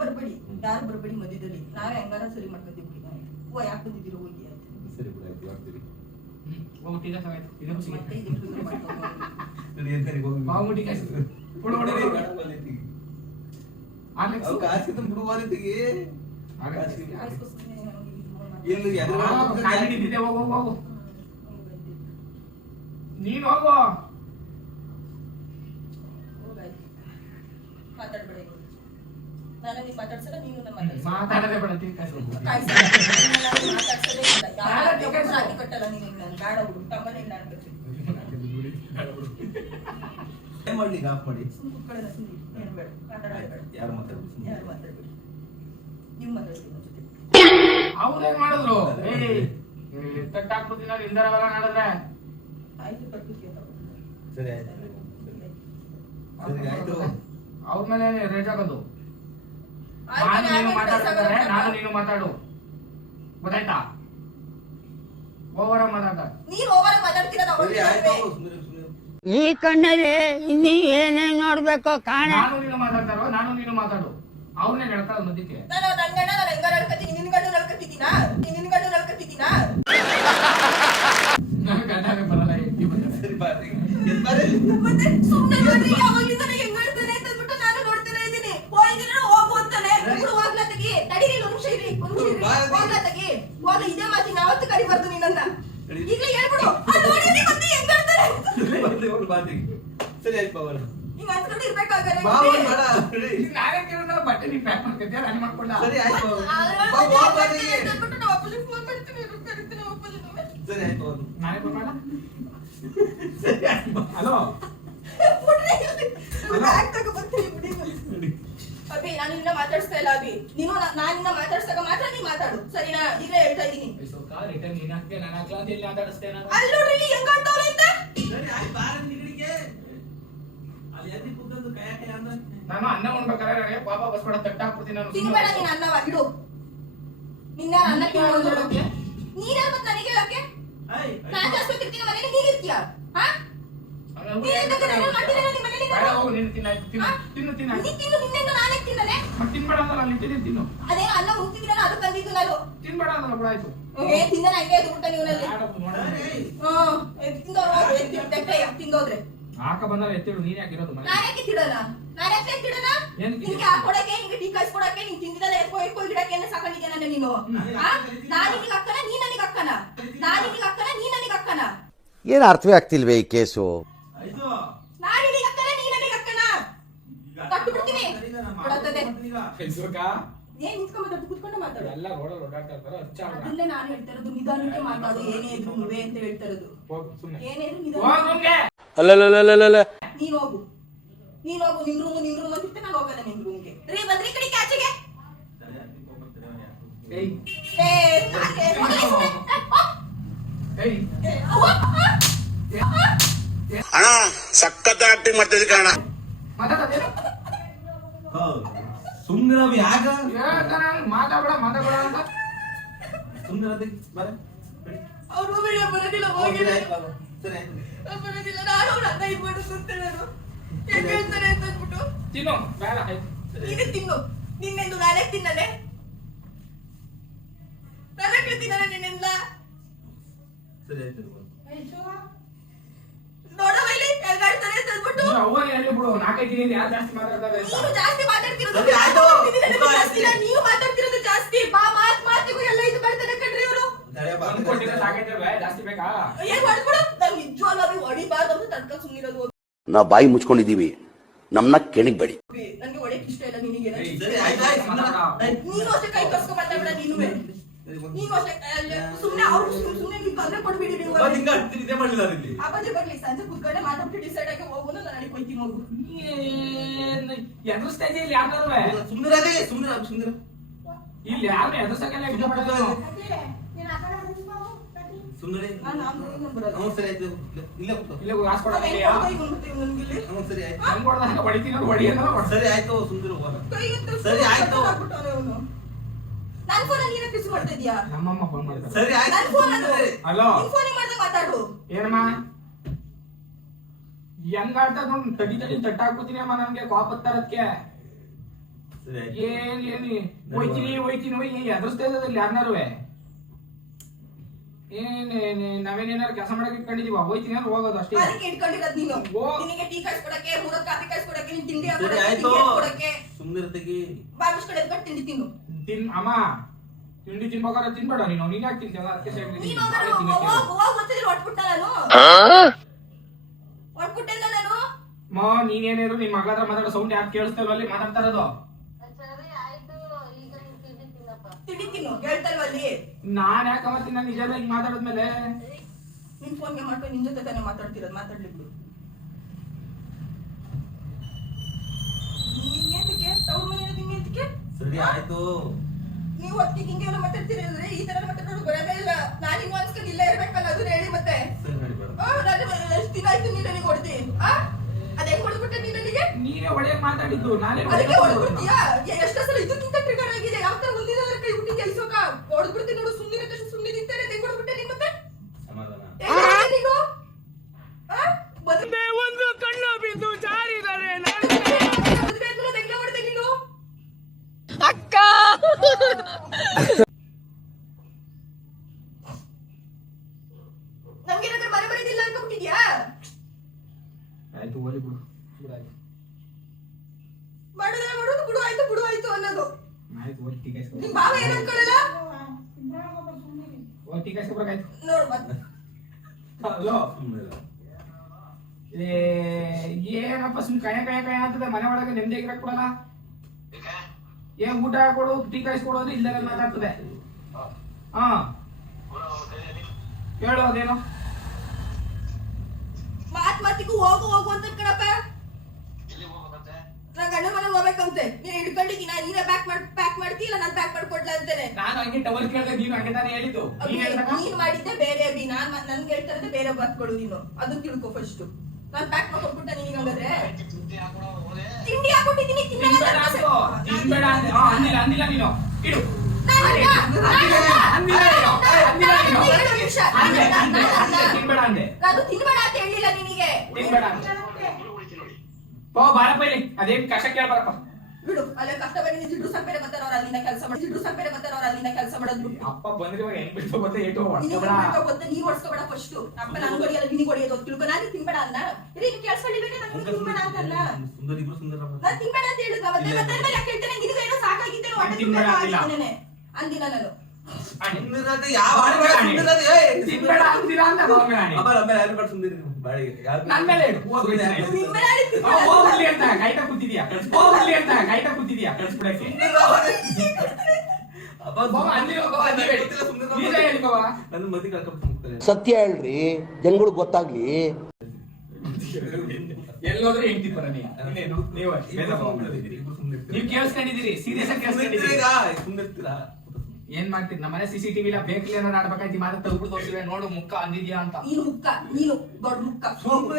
ಬರ್ಬೇಡಿ, ಯಾರು ಬರ್ಬೇಡಿ ಮಧ್ಯದಲ್ಲಿ. ನಾವೇ ಹೆಂಗಾರ ಸರಿ ಮಾಡ್ಕೊಂತೀವಿ ಬಿಡಿ. ಓ ಯಾಕೆ ಬಂದಿದ್ದೀರೋ ಹೋಗಿ ಆಯ್ತು. ಸರಿ ಬಿಡ, ಆಯ್ತು ಮಾಡ್ತೀರಿ. ಮತ್ತೆ ಇದು ಶುರು ಮಾಡ್ಕೊಂಡು ಸರಿ ಎಂತರಿ ಹೋಗಿ ಬಾವುಟಿ ಕಾಸು. ಬಿಡು, ಬಿಡು, ಬಿಡು. ಆರ್ಲೆಕ್ಸ್. ಅವು ಕಾಸಿದ ಬಿಡುವಾರಿತಿಗೆ ಕಾಯಿಸ್ಕೊ ಸುಮ್ನೆ ಅವ್ನಿಗೆ ಇದು ಮಾಡ್ಬೇಡ. ಎಲ್ಲಿ ಎದುರು ಕಾಲಿಗೆ ಇದ್ದಿದ್ದೆ, ಹೋಗು ಹೋಗು ಹೋಗು. ನೀನು ಹೋಗು. ಹೋಗಾಯ್ತು. ಮಾತಾಡ್ಬೇಡ ಈಗ. ನಾನು ನೀನು ಮಾತಾಡ್ಸಲ್ಲ, ನೀನು ನನ್ನ ಮಾತಾಡ್ಸಲ್ಲ. ಮಾತಾಡದೆ ಬೇಡ, ಟೀ ಕಾಸು. ಕಾಯಿಸಲ್ಲ. ನಿನ್ನನ್ನ ನಾನು ಮಾತಾಡ್ಸೋದೇ ಇಲ್ಲ. ಯಾರು ರಾಗಿ ಕಟ್ಟಲ್ಲ ನೀನು. ನಾನು ಬೇಡ ಬಿಡು. ತಮ್ಮನೇ ಇಲ್ಲ ಅನ್ಬೇಕು. ಏನ್ ಮಾಡ್ಲಿ? ಆಫ್ ಮಾಡಿ. ಸುಮ್ಮನೆ ಕುತ್ಕೊಳ್ಳೋಣ, ಸುಮ್ಮನೆ. ಏನು ಬೇಡ, ಮಾತಾಡಬೇಡ. ಯಾರು ಮಾತಾಡ್ಬೇಕು? ಯಾರು ಮಾತಾಡ್ಬೇಡಿ. ನೀವು ಮಾತಾಡ್ತೀವಿ ನನ್ನ ಜೊತೆ. ಅವ್ರೇನ್ ಮಾಡಿದ್ರು? ತಟ್ಟಾಕ್ಬಿಡ್ತೀನಿ ನಾನು ಇಂದರವೆಲ್ಲ ಮಾಡಿದ್ರೆ. ಆಯ್ತು, ಕಟ್ಬಿಡ್ತೀವಿ ಅಂತ. ಸರಿ ಆಯ್ತು. ಸರಿ ಆಯ್ತು. ಅವ್ರ ಮೇಲೆ ರೇಜ್ ಆಗೋದು. ಆಯ್ತು, ನಾನು ನೀನು ಆಯ್ತು, ಮಾತಾಡ್ತಾರೆ, ಆಯ್ತು. ನಾನು ನೀನು ಮಾತಾಡು. ಗೊತ್ತಾಯ್ತಾ? ಓವರ ಮಾತಾಡ. ನೀನ್ ಓವರ್ ಮಾತಾಡ್ತೀರಾ? ನಾವು ಸರಿ ಆಯ್ತು. ಸುಮ್ಮನೆ ಈ ಕಣ್ಣಲ್ಲಿ ಇನ್ನೀ ಏನೇನ್ ನೋಡ್ಬೇಕು ಕಾಣ. ನಾನು ನೀನು ಮಾತಾಡ್ತಾರೋ, ನಾನು ನೀನು ಮಾತಾಡು. ಅವ್ರನ್ನೇ ಹೇಳ್ತಾರ ಮಧ್ಯಕ್ಕೆ. ನಾನು ನನ್ನ ಗಂಡ ನಾನು ಹೆಂಗಾರ ನಡ್ಕತೀನಿ. ನಿನ್ ಗಂಡು ನಡ್ಕತಿದ್ದೀನಾ? ನಿನ್ ಗಂಡು ನಡ್ಕತಿದ್ದೀನಾ? ನನ್ನ ಗಂಡನೇ ಬರಲ್ಲ, ಹೆಂಡತಿ ಬರ್ತಾರೆ. ಸರಿ ಬಾರಿ. ಎಲ್ಲಿ ಬಾರಿ? ಮತ್ತೆ ಸುಮ್ನೆ ನೋಡ್ರಿ, ಯಾವಾಗ್ಲಿಂದಾನೆ ಹೆಂಗ್ ಆಡ್ತಾನೆ ಅಂತ ಅಂದ್ಬಿಟ್ಟು ನಾನು ನೋಡ್ತಾನೆ ಇದ್ದೀನಿ. ಹೋಗಿದ್ರೆ ಹೋಗು ಅಂತಾನೆ. ಬಿಡು, ಹೋಗ್ಲಾ ತೆಗಿ. ತಡೀರಿ, ಒಂದ್ ನಿಮಿಷ ಇರಿ, ಒಂದ್ ನಿಮಿಷ ಇರಿ. ಹೋಗ್ಲಾ ತೆಗಿ. ಹೋಗ್ಲಿ, ಇದೇ ಮಾತಿನ ಯಾವತ್ತು ಕರಿಬಾರ್ದು ನೀನನ್ನ. ಈಗಲೇ ಹೇಳ್ಬಿಡು. ಅಲ್ಲಿ ನೋಡಿ ಮತ್ತೆ ಹೆಂಗ್ ಆಡ್ತಾನೆ. ಬರ್ಲಿ, ಹೋಗ್ಲಿ ಬಾರಿ. ಸರಿ ಆಯ್ತು ಬಾವರ. ಹಿಂಗ್ ಅನ್ಕೊಂಡು ಇರ್ಬೇಕಾಗಾರೆ. ಬಾವ ಬೇಡ. ಸರಿ. ಈಗ ನಾನೇ ಕೇಳಿದ್ರೆ ಬಟ್ಟೆ ನೀನ್ ಪ್ಯಾಕ್ ಮಾಡ್ಕೊತೀಯ, ನಾನು ಮಾಡ್ಕೊಂಡ. ಸರಿ ಆಯ್ತು. ಅಂದ್ಬಿಟ್ಟು ಬಾವ ಬಾರಿ. ನಾವು ಅಪ್ಪನಿಗೆ ಫೋನ್ ಮಾಡ್ತೀನಿ, ಕರಿತೀನಿ ಅಪ್ಪನಿಗೆ. ಸರಿ ಆಯ್ತು. ನಾನೇ ಬರ್ಬೇಡ. ಸರಿ ಆಯ್ತು. ಹಲೋ. ಬ್ಯಾಗ್ ತಗೋ ಬರ್ತೀನಿ ಬಿಡಿ. ಅಭಿ, ನಾನು ನಿನ್ನ ಮಾತಾಡ್ಸ್ತಾ ಇಲ್ಲ ಅಭಿ. ನೀನು ನಾನು ನಿನ್ನ ಮಾತಾಡ್ಸಾಗ ಮಾತ್ರ ನೀ ಮಾತಾಡು, ಸರಿನಾ? ಈಗಲೇ ಹೇಳ್ತಾ ಇದೀನಿ. ರಿಟರ್ನ್ ನೀನ್ ಹಾಕ್ತೀಯ, ನಾನು ಹಾಕ್ಲಾ ಅಂತ ಇಲ್ಲಿ ಮಾತಾಡಿಸ್ತೇನೆ ನಾನು. ಅಲ್ಲಿ ನೋಡ್ರಿ ಇಲ್ಲಿ ಹೆಂಗ್ ಆಡ್ತಾವ್ರೆ ಅಂತ. ಸರಿ ಆಯ್ತು. ಬಾರ ನಿಗಡಿಗೆ. ಅಲ್ಲಿ ಎಲ್ಲಿ ಕೂತದ್ದು ಕೈ ಅಂದ್ರೆ ನಾನು ಅನ್ನ ಉಣ್ಬೇಕಾದ್ರೆ ನನಗೆ ಪಾಪ ಬಸ್ಬೇಡ, ತಟ್ಟಾಕ್ಬಿಡ್ತೀನಿ ನಾನು. ತಿನ್ಬೇಡ ನೀನ್ ಅನ್ನವ, ಇಡು. ನಿನ್ನ ಅನ್ನ ತಿನ್ನೋದು ನೀನ್ ಯಾರು ಮತ್ತೆ ನನಗೆ ಹೇಳಕ್ಕೆ? ನಾನ್ ಜಾಸ್ತಿ ಹೊತ್ತಿರ್ತೀನಿ ಮನೇಲಿ, ನೀನ್ ಇರ್ತೀಯ? ಹಾ? ನೀನ್ ಎಂತ ಕಡೆಯಲ್ಲಿ ಮಾಡ್ತೀರಲ್ಲ ನಿಮ್ಮ ಮನೇಲಿ ಬೇಡ, ನಾನು? ಹೋಗು, ನೀನು ತಿನ್ನು, ಆಯ್ತು, ತಿನ್ನು, ತಿನ್ನು, ತಿನ್ನು. ನೀನ್ ತಿನ್ನು, ನಿನ್ನೆಂದು ನಾನೇ ತಿನ್ನಲೆ? ಮತ್ತೆ ತಿನ್ಬೇಡ ಅಂದಲ್ಲ, ಅಲ್ಲಿ ತಿನ್ನು, ತಿನ್ನು. ಅದೇ ಅನ್ನ ಮುಗ್ತಿದ್ದೀರಲ್ಲ, ಅದು ತಂದಿದ್ದು ನಾನು. ತಿನ್ಬೇಡ ಅಂದಲ್ಲ, ಬಿಡಾಯ್ತು. ತಿಂದಲ್ಲ ಹಂಗೆ ಎದ್ದು ಬಿಟ್ಟ ನೀವನಲ್ಲಿ. ತಿಂದೋದ್ರೆ ಹಾಕ ಬಂದಾಗ ಎತ್ತಿಡು, ನೀನ್ ಯಾಕಿರೋದು ಮನೆ? ನಾನ್ ಯಾಕೆ ತಿಡೋಣ? ನಾನ್ ಯಾಕೆ ತಿಡೋಣ? ಏನಕ್ಕೆ? ನಿನ್ಗೆ ಹಾಕೊಡಕ್ಕೆ, ನಿನ್ಗೆ ಟೀ ಕಾಯಿಸ್ಕೊಡಕ್ಕೆ, ನೀನ್ ತಿಂದಿದ್ದಲ್ಲ ಎತ್ಕೊ ಗಿಡಕ್ಕೆ ಸಾಕೊಂಡಿದ್ದೇನೆ ನೀನು. ನಾನ್ ನಿನಗೆ ಅಕ್ಕನ, ನೀ ನನಗೆ ಅಕ್ಕನ? ನಾನ್ ನಿನಗೆ ಅಕ್ಕನ, ನೀ ನನಗೆ ಅಕ್ಕನ? ಏನು ಅರ್ಥವೇ ಆಗ್ತಿಲ್ವೇ ಈ ಕೇಸು? ಆಯ್ತು ನಾನು ನಿನಗೆ ಅಕ್ಕನ ನೀನು ನನಗೆ ಅಕ್ಕನ ಕಟ್ಟು ಬಿಡ್ತೀನಿ ಕೊಡತ್ತದೆ ಕೆಲ್ಸಬೇಕಾ ಏನ್ ನಿಂತ್ಕೊಂಡು ಕೂತ್ಕೊಂಡು ಮಾತಾಡು ಎಲ್ಲ ರೋಡಲ್ಲಿ ಓಡಾಡ್ತಾ ಇರ್ತಾರೆ ಅದನ್ನೇ ನಾನು ಹೇಳ್ತಾ ಇರೋದು ನಿಧಾನಕ್ಕೆ ಮಾತಾಡು ಏನೇ ಇದ್ರು ನೀವೇ ಅಂತ ಹೇಳ್ತಾ ಇರೋದು ಏನೇ ಇದ್ರು ನಿಧಾನ ಅಲ್ಲಲ್ಲಲ್ಲಲ್ಲ ನೀನ್ ಹೋಗು ನಿನ್ ರೂಮ್ ಅಂತಿರ್ತೆ ನಾನು ಹೋಗಲ್ಲ ನಿನ್ ರೂಮ್ಗೆ ರೀ ಬಂದ್ರಿ ಕಡೆ ಆಚೆಗೆ ಏಯ್ ಏ ನಾಕೆ ಹೋಗಲಿ ಸುಮ್ನೆ. ಏಯ್ ಅಣ್ಣ ಸಖತ್ ಆಕ್ಟಿಂಗ್ ಮಾಡ್ತಿದ್ದೆ ಕಣ. ಮಾತಾಡೋದೇನು ಸುಮ್ಮನೆ ನಾವು ಯಾಕ ಹೇಳ್ತಾನೆ ಮಾತಾಡ ಅಂತ ಸುಮ್ಮನೆ ಬರ ಅವ್ರ ರೂಮಿಗೆ ಬರೋದಿಲ್ಲ ಹೋಗಿ ಸರಿ ಆಯ್ತು ಬಾಬು. ಸರಿ ಆಯ್ತು ಬರೋದಿಲ್ಲ ನಾನು ಅವ್ರ ಅನ್ನ ಇದು ಮಾಡಿ ಸುತ್ತೇನೆ ನಾನು ಯಾಕೆ ಹೇಳ್ತಾರೆ ಅಂತ ಅಂದ್ಬಿಟ್ಟು ತಿನ್ನು ಬೇಡ ಆಯ್ತು ನೀನೇ ತಿನ್ನು ನಿನ್ನೆಂದು ನಾನೇ ತಿನ್ನನೆ ನನಗೆ ತಿನ್ನನೆ ನಿನ್ನೆಂದ ಸರಿ ಆಯ್ತು ನೋಡವೈಲಿ ಎಲ್ಗಾಡ್ತಾರೆ ಅಂತ ಅಂದ್ಬಿಟ್ಟು ನೀನು ಅವ್ವನೇ ಹೇಳಿ ಬಿಡು ನಾಲ್ಕೈದು ದಿನ ಯಾರು ಜಾಸ್ತಿ ಮಾತಾಡ್ತಾರೆ ಅಂತ ನೀನು ಜಾಸ್ತಿ ಮಾತಾಡ್ತಿರೋದು ಸರಿ, ಆಯ್ತು. ಜಾಸ್ತಿ ಇಲ್ಲ, ನೀವು ಮಾತಾಡ್ತಿರೋದು ಜಾಸ್ತಿ ಮಾತಿಗೂ ಎಲ್ಲ ಇದು ಮಾಡ್ತಾರೆ ಕಣ್ರಿ ಇವರು ಒಂದ್ ಕೊಟ್ಟಿದ್ರೆ ಸಾಕೈತೆ ಜಾಸ್ತಿ ಬೇಕಾ ಏನ್ ಮಾಡ್ಬಿಡು ನಾನು ನಿಜವಾಗ್ಲೂ ಹೊಡಿಬಾರ್ದು ಅಂತ ತಡ್ಕ ಸುಮ್ಮನಿರೋದು ನಾವು ಬಾಯಿ ಮುಚ್ಕೊಂಡಿದ್ದೀವಿ, ನಮ್ಮನ್ನ ಕೆಣಕ್ಬೇಡಿ. ನನ್ಗೆ ಹೊಡೆಯಕ್ ಇಷ್ಟ ಇಲ್ಲ ನಿನಗೆ ಸರಿ ಆಯ್ತು ಆಯ್ತು ನೀನು ಅಷ್ಟೇ ಕೈ ಕಸ್ಕೊ ಮಾತಾಡ್ಬೇಡ ನೀನುವೆ ನೀನು ಅಷ್ಟೇ ಸುಮ್ನೆ ಅವ್ರು ಸುಮ್ನೆ ನೀವು ತೊಂದ್ರೆ ಕೊಡ್ಬಿಡಿ ನೀವು ಹಿಂಗ ಇದೇ ಮಾಡ್ಲಿಲ್ಲ ಅವ್ರು ಇಲ್ಲಿ ಆಪಾಜೆ ಬರ್ಲಿ ಸಂಜೆ ಕುತ್ಕೊಂಡೆ ಮಾತಾಡ್ಬಿಟ್ಟು ಡಿಸೈಡ್ ಆಗಿ ಹೋಗೋಣ ನಾನು ಅಡಿಗೆ ಹೋಯ್ತೀನಿ ಹೋಗು ಎದುರಿಸ್ತಾ ಇದೆಯಾ ಇಲ್ಲಿ ಯಾರು ಸುಮ್ಮನೆ ಅದೇ ಸುಮ್ಮನೆ ಇಲ್ಲಿ ಯಾರು ಎದುರ್ಸಕ್ಕೆಲ್ಲ ಇದು ಮಾಡೋದು ಸುಮ್ಮನೆ ಹ್ಞೂ ಸರಿ ಆಯ್ತು ಇಲ್ಲೇ ಕೂತ್ಕೋ. ಇಲ್ಲಿ ಹಾಸ್ಕೊಡೋದು ಇದೆಯಾ ಹ್ಞೂ ಸರಿ ಆಯ್ತು ಹಂಗ್ ಹೊಡ್ದಾಗ ಹೊಡಿತೀನಿ ಹೊಡಿ ಅಂತ ಸರಿ ಆಯ್ತು ಸುಮ್ಮನೆ ಸರಿ ಆಯ್ತು ನನ್ ಫೋನ್ ನೀನೇ ಪಿಸ್ ಮಾಡ್ತಾ ಇದೀಯಾ ನಮ್ಮಮ್ಮ ಫೋನ್ ಮಾಡ್ತಾರೆ ಸರಿ ಆಯ್ತು ನನ್ ಫೋನ್ ಅದು ಸುಮ್ನಿರಿ. ಹಲೋ ನಿನ್ ಫೋನ್ ಮಾಡ್ದೆ ಮಾತಾಡು ಏನಮ್ಮ ಹೆಂಗ್ ಆಡ್ತಾ ನೋಡ್ ತಡಿ ತಟ್ಟಾಕ್ಬಿಡ್ತೀನಿ ಅಮ್ಮ ನನ್ಗೆ ಕಾಪ್ ಹತ್ತಾರಕ್ಕೆ ಸರಿ ಆಯ್ತು ಏನ್ ಹೋಯ್ತೀನಿ ಎದುರಿಸ್ತಾ ಇದ್ದದಲ್ಲಿ ಯಾರನ್ನಾರುವೆ ನಾವೇನೇನಾರು ಕೆಲಸ ಮಾಡಕ್ ಇಟ್ಕೊಂಡಿದೀವ ಹೋಯ್ತೀನಿ ಅಂದ್ರೆ ಹೋಗೋದು ಅಷ್ಟೇ ಅದಕ್ಕೆ ಇಟ್ಕೊಂಡಿರೋದು ನೀನು ಓ. ನಿನಗೆ ಟೀ ಕಾಯಿಸ್ಕೊಡಕ್ಕೆ ಮೂರೊತ್ತು ಕಾಫಿ ಕಾಯಿಸ್ಕೊಡಕ್ಕೆ ನಿನ್ ತಿಂಡಿ ಸರಿ ಹಾಕೊಡಕ್ಕೆ ಆಯ್ತು ತಿಂಡಿ ಹಾಕೊಡಕ್ಕೆ ಸುಮ್ಮನೆ ತೆಗಿ ಬಾಬಿಸ್ ಕಡೆ ಎದ್ಕೊಂಡು ತಿಂಡಿ ತಿನ್ನು ಅಮ್ಮ ತಿಂಡಿ ತಿನ್ಬೇಕಾದ್ರೆ ತಿನ್ಬೇಡ ನೀನು ಯಾಕೆ ತಿಂತೀಯಲ್ಲ ಅದಕ್ಕೆ ನೀನು ಗೊತ್ತಿದ್ರೆ ಹೊಟ್ಬಿಟ್ಟ ನಾನು ಹೊಟ್ಬಿಟ್ಟೆಲ್ಲ ನಾನು ನೀನೇನಿದ್ರು ನಿಮ್ ಮಗಳ ಹತ್ರ ಮಾತಾಡೋ ಸೌಂಡ್ ಯಾಕೆ ಕೇಳಿಸ್ತೇವೆ ಅಲ್ಲಿ ಮಾತಾಡ್ತಾ ಇರೋದು ತಿಂಡಿ ತಿನ್ನು ಹೇಳ್ತಲ್ವಲ್ಲಿ ನಾನ್ ಯಾಕೆ ಅವತ್ತಿನ ನಿಜ ಹಿಂಗ್ ಮಾತಾಡಿದ್ಮೇಲೆ ನಿನ್ ಫೋನ್ಗೆ ಮಾಡ್ಕೊಂಡು ನಿನ್ ಜೊತೆ ತಾನೇ ಮಾತಾಡ್ತಿರೋದು ಮಾತಾಡ್ಲಿ ಬಿಡು ನಿಂಗೆ ತವ್ರ ಮನೆ ನಿಂಗೆ ಸರಿ ಆಯ್ತು ನೀವು ಒಟ್ಟಿಗೆ ಹಿಂಗೆಲ್ಲ ಮಾತಾಡ್ತಿರಿದ್ರೆ ಈ ತರ ಮಾತಾಡೋದು ಬರೋದೇ ಇಲ್ಲ ನಾನು ಇನ್ನು ಅನ್ಸ್ಕೊಂಡು ಇಲ್ಲೇ ಇರ್ಬೇಕಲ್ಲ ಅದನ್ನ ಹೇಳಿ ಮತ್ತೆ ಸರಿ ಮಾಡಿ ಬೇಡ ನಾನು ಎಷ್ಟು ದಿನ ಆಯ್ತು ನೀನು ನನಗೆ ಹೊಡ್ದಿ ಅದ್ ಹೆಂಗ್ ಹೊಡ್ಬಿಟ್ಟೆ ನೀನು ನನಗೆ ನೀನೇ ಒಳ್ಳೆ ಮಾತಾಡಿದ್ದು ನಾನೇ ಅದಕ್ಕೆ ಹೊಡ್ಬಿಡ್ತೀಯಾ ಎಷ್ಟೋ ಸಲ ಇದಕ್ಕಿಂತ ಟ್ರಿಗರ್ ಆಗಿದೆ ಯಾವ ತರ ಒಂದಿನ ಕೈ ಹುಟ್ಟಿ ಕೆಲಸಕ್ಕ ಹೊಡ್ಬಿಡ್ತೀನಿ ನೋಡು ಸುಮ್ಮನೆ ಸುಮ್ಮನೆ ನಿಂತಾರೆ ಹೆಂಗ್ ಹೊಡ್ಬಿಟ್ಟೆ ನೀನ್ ಮತ್ತೆ ಸಮಾಧಾನ ಹೆಂಗ್ ಹೊಡ್ದೆ ನೀನು ಒಂದು ಕಣ್ಣು ಬಿದ್ದು ಜಾರಿದರೆ ಮದುವೆ ಆದ್ಮೇಲೆ ಹೆಂಗ್ ಹೊಡ್ದೆ ನೀನು ಅಕ್ಕ ನಮ್ಗೇನಾದ್ರೂ ಮನೆ ಬರೋದಿಲ್ಲ ಅನ್ಕೊಂಡ್ಬಿಟ್ಟಿದ್ಯಾ ಆಯ್ತು ಹೋಲಿ ಬಿಡು ಮಾಡೋದೆಲ್ಲ ಮಾಡೋದು ಬಿಡು ಆಯ್ತು ಅನ್ನೋದು ಆಯ್ತು ಹೋಗಿ ಟೀ ಕಾಯಿಸ್ಕೊ ನಿಮ್ ಬಾವ ಏನ್ ಅನ್ಕೊಳ್ಳಲ್ಲ ಹೋಗಿ ಟೀ ಕಾಯಿಸ್ಕೊಬೇಕಾಯ್ತು ನೋಡು ಮತ್ತೆ ಹಲೋ ಸುಮ್ಮನೆ ಏನಪ್ಪ ಸುಮ್ ಕಯ ಅಂತದ ಮನೆ ಒಳಗೆ ನೆಮ್ಮದಿ ಇರಕ್ ಕೊಡಲ್ಲ ಏನ್ ಊಟ ಕೊಡು ಟೀ ಕಾಯಿಸ್ಕೊಡೋದು ಇಲ್ಲೆಲ್ಲ ಮಾತಾಡ್ತದೆ ಹಾ ಹೇಳೋದೇನು ಮಾತಿಗೂ ಹೋಗು ಅಂತ ಕಣಪ್ಪ ನಾ ಗಂಡ ಮನೆಗೆ ಹೋಗ್ಬೇಕಂತೆ ನೀನ್ ಹಿಡ್ಕೊಂಡಿದ್ದೀನ ನೀನೇ ಪ್ಯಾಕ್ ಮಾಡ್ತೀಲ್ಲ ನಾನು ಪ್ಯಾಕ್ ಮಾಡ್ಕೊಡ್ಲ ಅಂತೇನೆ ನಾನು ಹಂಗೆ ಟವರ್ ಕೇಳಿದೆ ನೀನು ಹಂಗೆ ತಾನೇ ಹೇಳಿದ್ದು ನೀನ್ ಮಾಡಿದ್ದೆ ಬೇರೆ ಅಭಿ ನನ್ಗೆ ಹೇಳ್ತಾ ಇರೋದೇ ಬೇರೆ ಬರ್ಕೊಡು ನೀನು ಅದನ್ನ ತಿಳ್ಕೊ ಫಸ್ಟ್ ನಾನ್ ಪ್ಯಾಕ್ ಮಾಡ್ಕೊಟ್ಬಿಟ್ಟ ನಿನಗೆ ಹಂಗಾದ್ರೆ ತಿಂಡಿ ಹಾಕೊಟ್ಟಿದ್ದೀನಿ ತಿನ್ಬೇಡ ಅಂದಿಲ್ಲ ನೀನು ಇಡು ತಿನ್ಬೇಡ ಅಂದೆ ನಾನು ತಿನ್ಬೇಡ ಅಂತ ಹೇಳಿಲ್ಲ ನಿನಗೆ ತಿನ್ಬೇಡ ಬಾರಪ್ಪ ಇಲ್ಲಿ ಅದೇನ್ ಕಷ್ಟ ಕೇಳ್ಬಾರಪ್ಪ ಬಿಡು ಅಲ್ಲೇ ಕಷ್ಟ ಬಂದಿದ್ದು ಜಿಡ್ಡು ಸಂಪೇರೆ ಬರ್ತಾರ ಅಲ್ಲಿಂದ ಕೆಲಸ ಮಾಡೋದು ಬಿಟ್ಟು ಅಪ್ಪ ಬಂದ್ರೆ ಇವಾಗ ಹೆಂಗ್ ಬಿಟ್ಟು ಗೊತ್ತಾ ಏಟು ಗೊತ್ತ ನೀವ್ ಹೊಡ್ಸ್ಕೊಬೇಡ ಫಸ್ಟ್ ಅಪ್ಪ ನನ್ ಹೊಡಿಯಲ್ಲ ನಿನಗೆ ಹೊಡಿಯೋದು ತಿಳ್ಕೊ ನಾನು ತಿನ್ಬೇಡ ಅಲ್ಲ ನೀನ್ ಕೇಳಿಸ್ಕೊಂಡಿದ್ದೀನಿ ನಾನು ತಿನ್ಬೇಡ ಅಂತಲ್ಲ ಸುಂದರ ಇಬ್ರು ಸುಂದರ ನಾನು ತಿನ್ಬೇಡ ಅಂತ ಹೇಳಿದ್ವ ಮತ್ತೆ ಯಾಕೆ ಹೇಳ್ತೇನೆ ನಿನಗೆ ಏನೋ ಸಾಕಾಗಿದ್ದೇನೋ ತಿನ್ಬೇಡ ಅಂದಿಲ್ಲ. ಅಂದಿಲ್ಲ ನಾನು ಸುಮ್ನಿರೋದು ಯಾವ ಆಳಿಗೆ ಸುಮ್ನಿರೋದು, ತಿನ್ಬೇಡ ಅಂತೀರಾ ಅಂತ ಬಾಂಬೆ ಆಣೆ. ಆಮೇಲೆ ಯಾರು ಮಾಡಿ ಸುಮ್ನಿರಿ ನೀವು, ಬಾಡಿಗೆ ಯಾರು ನನ್ ಮೇಲೆ ಇಡು, ಹೋಗ್ಬಿಡಿ. ಹೋಗ್ಲಿ ಅಂತ ಕೈಟ ಕೂತಿದ್ಯಾ, ಹೋಗ್ಲಿ ಅಂತ ಕೈಟ ಕೂತಿದ್ಯಾ ಕಳ್ಸ್ಬಿಡಕ್ಕೆ. ಬಾವ, ಅಲ್ಲಿ ಹೋಗೋ, ಅಲ್ಲಿ ಹೇಳಿ. ನೀನೇ ಹೇಳಿ ಬಾವ. ನನ್ನ ಮದಿ ಕಳ್ಕೊಂಡ್ಬಿಡ್ತಾರೆ. ಸತ್ಯ ಹೇಳ್ರಿ ಜನಗಳಿಗೆ ಗೊತ್ತಾಗ್ಲಿ. ಎಲ್ಲೋದ್ರೆ ಹೆಂಡತಿ ಪರ ನೀವು ಕೇಳಿಸ್ಕೊಂಡಿದ್ದೀರಿ, ಸೀರಿಯಸ್ ಆಗಿ ಕೇಳಿಸ್ಕೊಂಡಿದ್ದೀರಿ. ಸುಮ್ನಿರ್ತೀರಾ? ಏನ್ ಮಾಡ್ತೀರಿ? ನಮ್ಮನೆ CCTV ಇಲ್ಲ, ಬೇಕಲ್ಲಿ ಏನಾರು ಆಡ್ಬೇಕಾಯ್ತು, ಮಾತ್ರ ತಗ್ಬಿಟ್ಟು ತೋರಿಸಿವೆ, ನೋಡು ಮುಖ ಅಂದಿದ್ಯಾ ಅಂತ. ನೀನು ಮುಕ್ಕ, ನೀನು ದೊಡ್ಡ ಮುಕ್ಕ.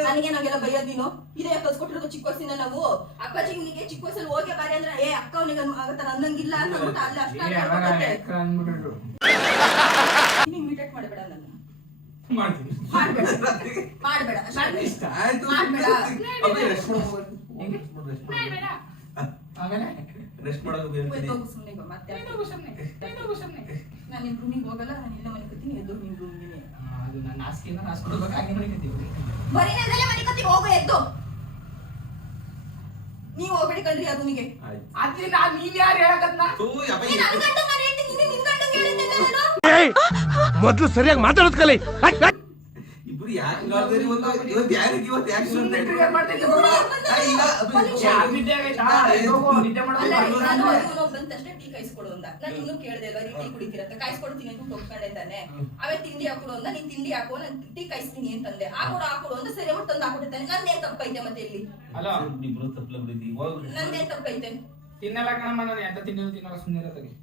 ನನಗೆ ನಾಗೆಲ್ಲ ಬೈಯೋದ್ ನೀನು. ಇದೇ ಕಲ್ಸ್ಕೊಟ್ಟಿರೋದು ಚಿಕ್ಕ ವಯಸ್ಸಿನ ನಾವು. ಅಪ್ಪಾಜಿಗೆ ಚಿಕ್ಕ ವಯಸ್ಸಲ್ಲಿ ಹೋಗಿ ಬಾರಿ ಅಂದ್ರೆ ಏ ಅಕ್ಕ ಅವನಿಗೆ ಆಗತ್ತ ಅನ್ನಂಗಿಲ್ಲ ಅಂತ ಅಂದ್ಬಿಟ್ಟು ಅಲ್ಲ ಅಷ್ಟ ಇಮಿಟೇಟ್ ಮಾಡಬೇಡ ನನ್ನ. ಮಾಡ್ತೀನಿ, ಮಾಡ್ಬೇಡ ಮಾಡ್ಬೇಡ ನನ್ನ ಇಷ್ಟ. ಆಯ್ತು, ಮಾಡ್ಬೇಡ. ರೆಸ್ಟ್ ಹೆಂಗೆ? ಆಮೇಲೆ ರೆಸ್ಟ್ ಮಾಡೋದು ಹೇಳ್ತೀನಿ. ಹೋಗು ಸುಮ್ನೆ ಬಾ, ಮತ್ತೆ ನಾನು ನಿಮ್ ರೂಮಿಗೆ ಹೋಗಲ್ಲ, ನಾನು ಇಲ್ಲ ಮನೆ ಕತ್ತೀನಿ, ಎದ್ದು ನಿಮ್ ರೂಮಿಗೆ. ಅದು ನನ್ನ ಆಸ್ತಿಯಿಂದ ನಾಸ್ಕೊಡ್ಬೇಕು, ಹಾಗೆ ಮನೆಕತ್ತೀವಿ. ಬರೀ ಅದೆಲ್ಲ ಮನೆ ಕತ್ತೀನಿ, ಹೋಗು ಎದ್ದು. ನೀವು ಹೋಗ್ಬೇಡಿ ಕಣ್ರಿ ಆ ರೂಮಿಗೆ. ಆಯ್ತು. ಅದ್ರಿ ನೀವ್ ಯಾರು ಹೇಳಕತ್ನ? ನೀನ್ ನನ್ ಗಂಡ ನಾನು ಹೇಳ್ತೀನಿ, ನೀನು ನಿನ್ ಗಂಡಂಗೆ ಹೇಳಿದ್ದೆ ನಾನು. ಮೊದ್ಲು ಸರಿಯಾಗಿ ಮಾತಾಡೋದ್ ಕಲಿ. ಇಬ್ರು ಯಾಕೆ ಹಿಂಗಾಡ್ತೀರಿ? ಇವತ್ತು ಯಾಕೆ ಸುಮ್ನೆ trigger ಮಾಡ್ತಾ ಇದ್ದೆ ಬಾಬಾ. ಈಗ ಯಾರ್ ನಿದ್ದೆ ಆಗೈತಾ? ಹೋಗು, ನಿದ್ದೆ ಮಾಡೋದು ಅಲ್ಲ ರೀ, ಮಾಡ್ಬೋದು. ನಾನು ಇವನು ಬಂದ ತಕ್ಷಣ ಟೀ ಕಾಯಿಸ್ಕೊಡು ಅಂದ. ನಾನು ಇನ್ನೂ ಕೇಳ್ದೆ ಅಲ್ವಾ, ಟೀ ಕುಡಿತೀರಂತ. ಕಾಯಿಸ್ಕೊಡ್ತೀನಿ ಅಂತ ಹೋಗ್ಕೊಂಡೆ ತಾನೆ. ಅವೇ ತಿಂಡಿ ಹಾಕೊಡು ಅಂದ. ನೀನ್ ತಿಂಡಿ ಹಾಕೋ, ನಾನು ಟೀ ಕಾಯಿಸ್ತೀನಿ ಅಂತಂದೆ. ಹಾಕೊಡು ಅಂತ ಸರಿ ಅವ್ರು ತಂದು ಹಾಕೊಡ್ತಾನೆ. ನಂದೇನ್ ತಪ್ಪೈತೆ ಮತ್ತೆ ಇಲ್ಲಿ? ಅಲ್ಲ, ಇಬ್ರು ತಪ್ಪಲ ಬಿಡಿ. ನಂದೇನ್ ತಪ್ಪೈತೆ? ತಿನ್ನಲ್ಲ ಕಣಮ್ಮ, ನಾನು ಎಂತ ತಿನ್ನಲ್ಲ, ಸುಮ್ಮನೆ ಇರೋದಾಗೆ.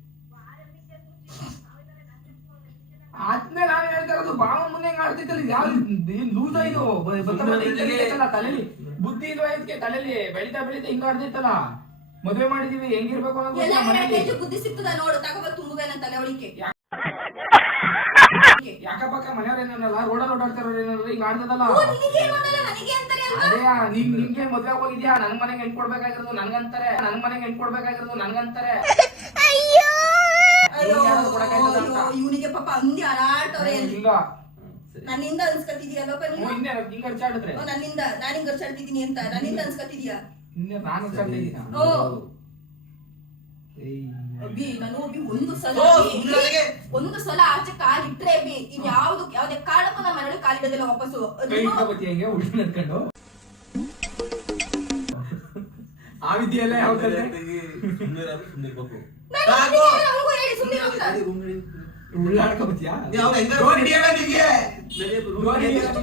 ಆದ್ಮೇಲೆ ನಾನು ಹೇಳ್ತಾ ಇರೋದು, ಬಾವ ಮುಂದೆ ಹೆಂಗ್ ಆಡ್ತಿತ್ತಲ್ಲ, ಯಾವ ಲೂಸ್ ಆಯ್ತು ತಲೆಲಿ, ಬುದ್ಧಿ ಇಲ್ವಾ ಇದಕ್ಕೆ? ತಲೆಲಿ ಬೆಳಿತಾ ಹಿಂಗ ಆಡ್ತಿತ್ತಲ್ಲ. ಮದ್ವೆ ಮಾಡಿದೀವಿ, ಹೆಂಗಿರ್ಬೇಕು ಅನ್ನೋದು ಎಲ್ಲ ಮನೇಲಿ. ಕೆಜಿ ಬುದ್ಧಿ ಸಿಗ್ತದ ನೋಡು, ತಗೋಬಂದು ತುಂಬುವೇನ ತಲೆ ಒಳಿಕೆ. ಯಾಕಪ್ಪ ಮನೆಯವ್ರೇನಲ್ಲ, ರೋಡಲ್ಲಿ ಓಡಾಡ್ತಾರ ಏನಲ್ಲ, ಹಿಂಗ ಆಡ್ತದಲ್ಲ. ನಿನಗೇನು ಅನ್ನಲ್ಲ, ನನಗೆ ಅಂತಾರೆ ಅಲ್ವಾ? ಅದೇ ನಿಮ್ಗೆ ಮದ್ವೆ ಹೋಗಿದ್ಯಾ, ನನ್ ಮನೆಗೆ ಹೆಣ್ ಕೊಡ್ಬೇಕಾಗಿರೋದು ನನ್ಗಂತಾರೆ, ನನ್ ಮನೆಗೆ ಹೆಣ್ ಕೊಡ್ಬೇಕಾಗಿರೋದು ನನ್ಗಂತಾರೆ. ಇವನಿಗೆ ಪಾಪ ಅಂದಿ ಹಾರಾಡ್ತವ್ರೆ ಎಲ್ಲಿ. ಇಲ್ಲ ನನ್ನಿಂದ ಅನ್ಸ್ಕತಿದ್ಯಲ್ಲಪ್ಪ ನೀನು? ಹಿಂಗ ಅರ್ಚಾಡಿದ್ರೆ ನನ್ನಿಂದ ನಾನು ಹಿಂಗ್ ಅರ್ಚಾಡ್ತಿದೀನಿ ಅಂತ ನನ್ನಿಂದ ಅನ್ಸ್ಕತಿದ್ಯಾ? ಇನ್ನೇ ನಾನು ಅರ್ಚಾಡ್ತಾ ಇದ್ದೀನ. ಅಬ್ಬಿ ನಾನು ಒಬ್ಬಿ ಒಂದು ಸಲ ಆಚೆ ಕಾಲಿಟ್ರೆ ಅಬ್ಬಿ ಇನ್ ಯಾವ್ದೇ ಕಾರಣಕ್ಕೂ ನಮ್ಮ ಮನೆಯೊಳಗೆ ಕಾಲಿಡೋದಿಲ್ಲ ವಾಪಸ್ಸು. ಹೆಂಗೆ ಉಲ್ಟಿ ನಡ್ಕೊಂಡು ಆ ವಿದ್ಯೆಲ್ಲ ಯಾವ ಸುಮ್ನಿರ್ಬೇಕು. ಅವ್ರಿಗೂ ಹೇಳಿ ಸುಮ್ಮನೆ ಅಂತ. ಉಳ್ಳಾಡ್ಕೊಬತ್ತೀಯಾ?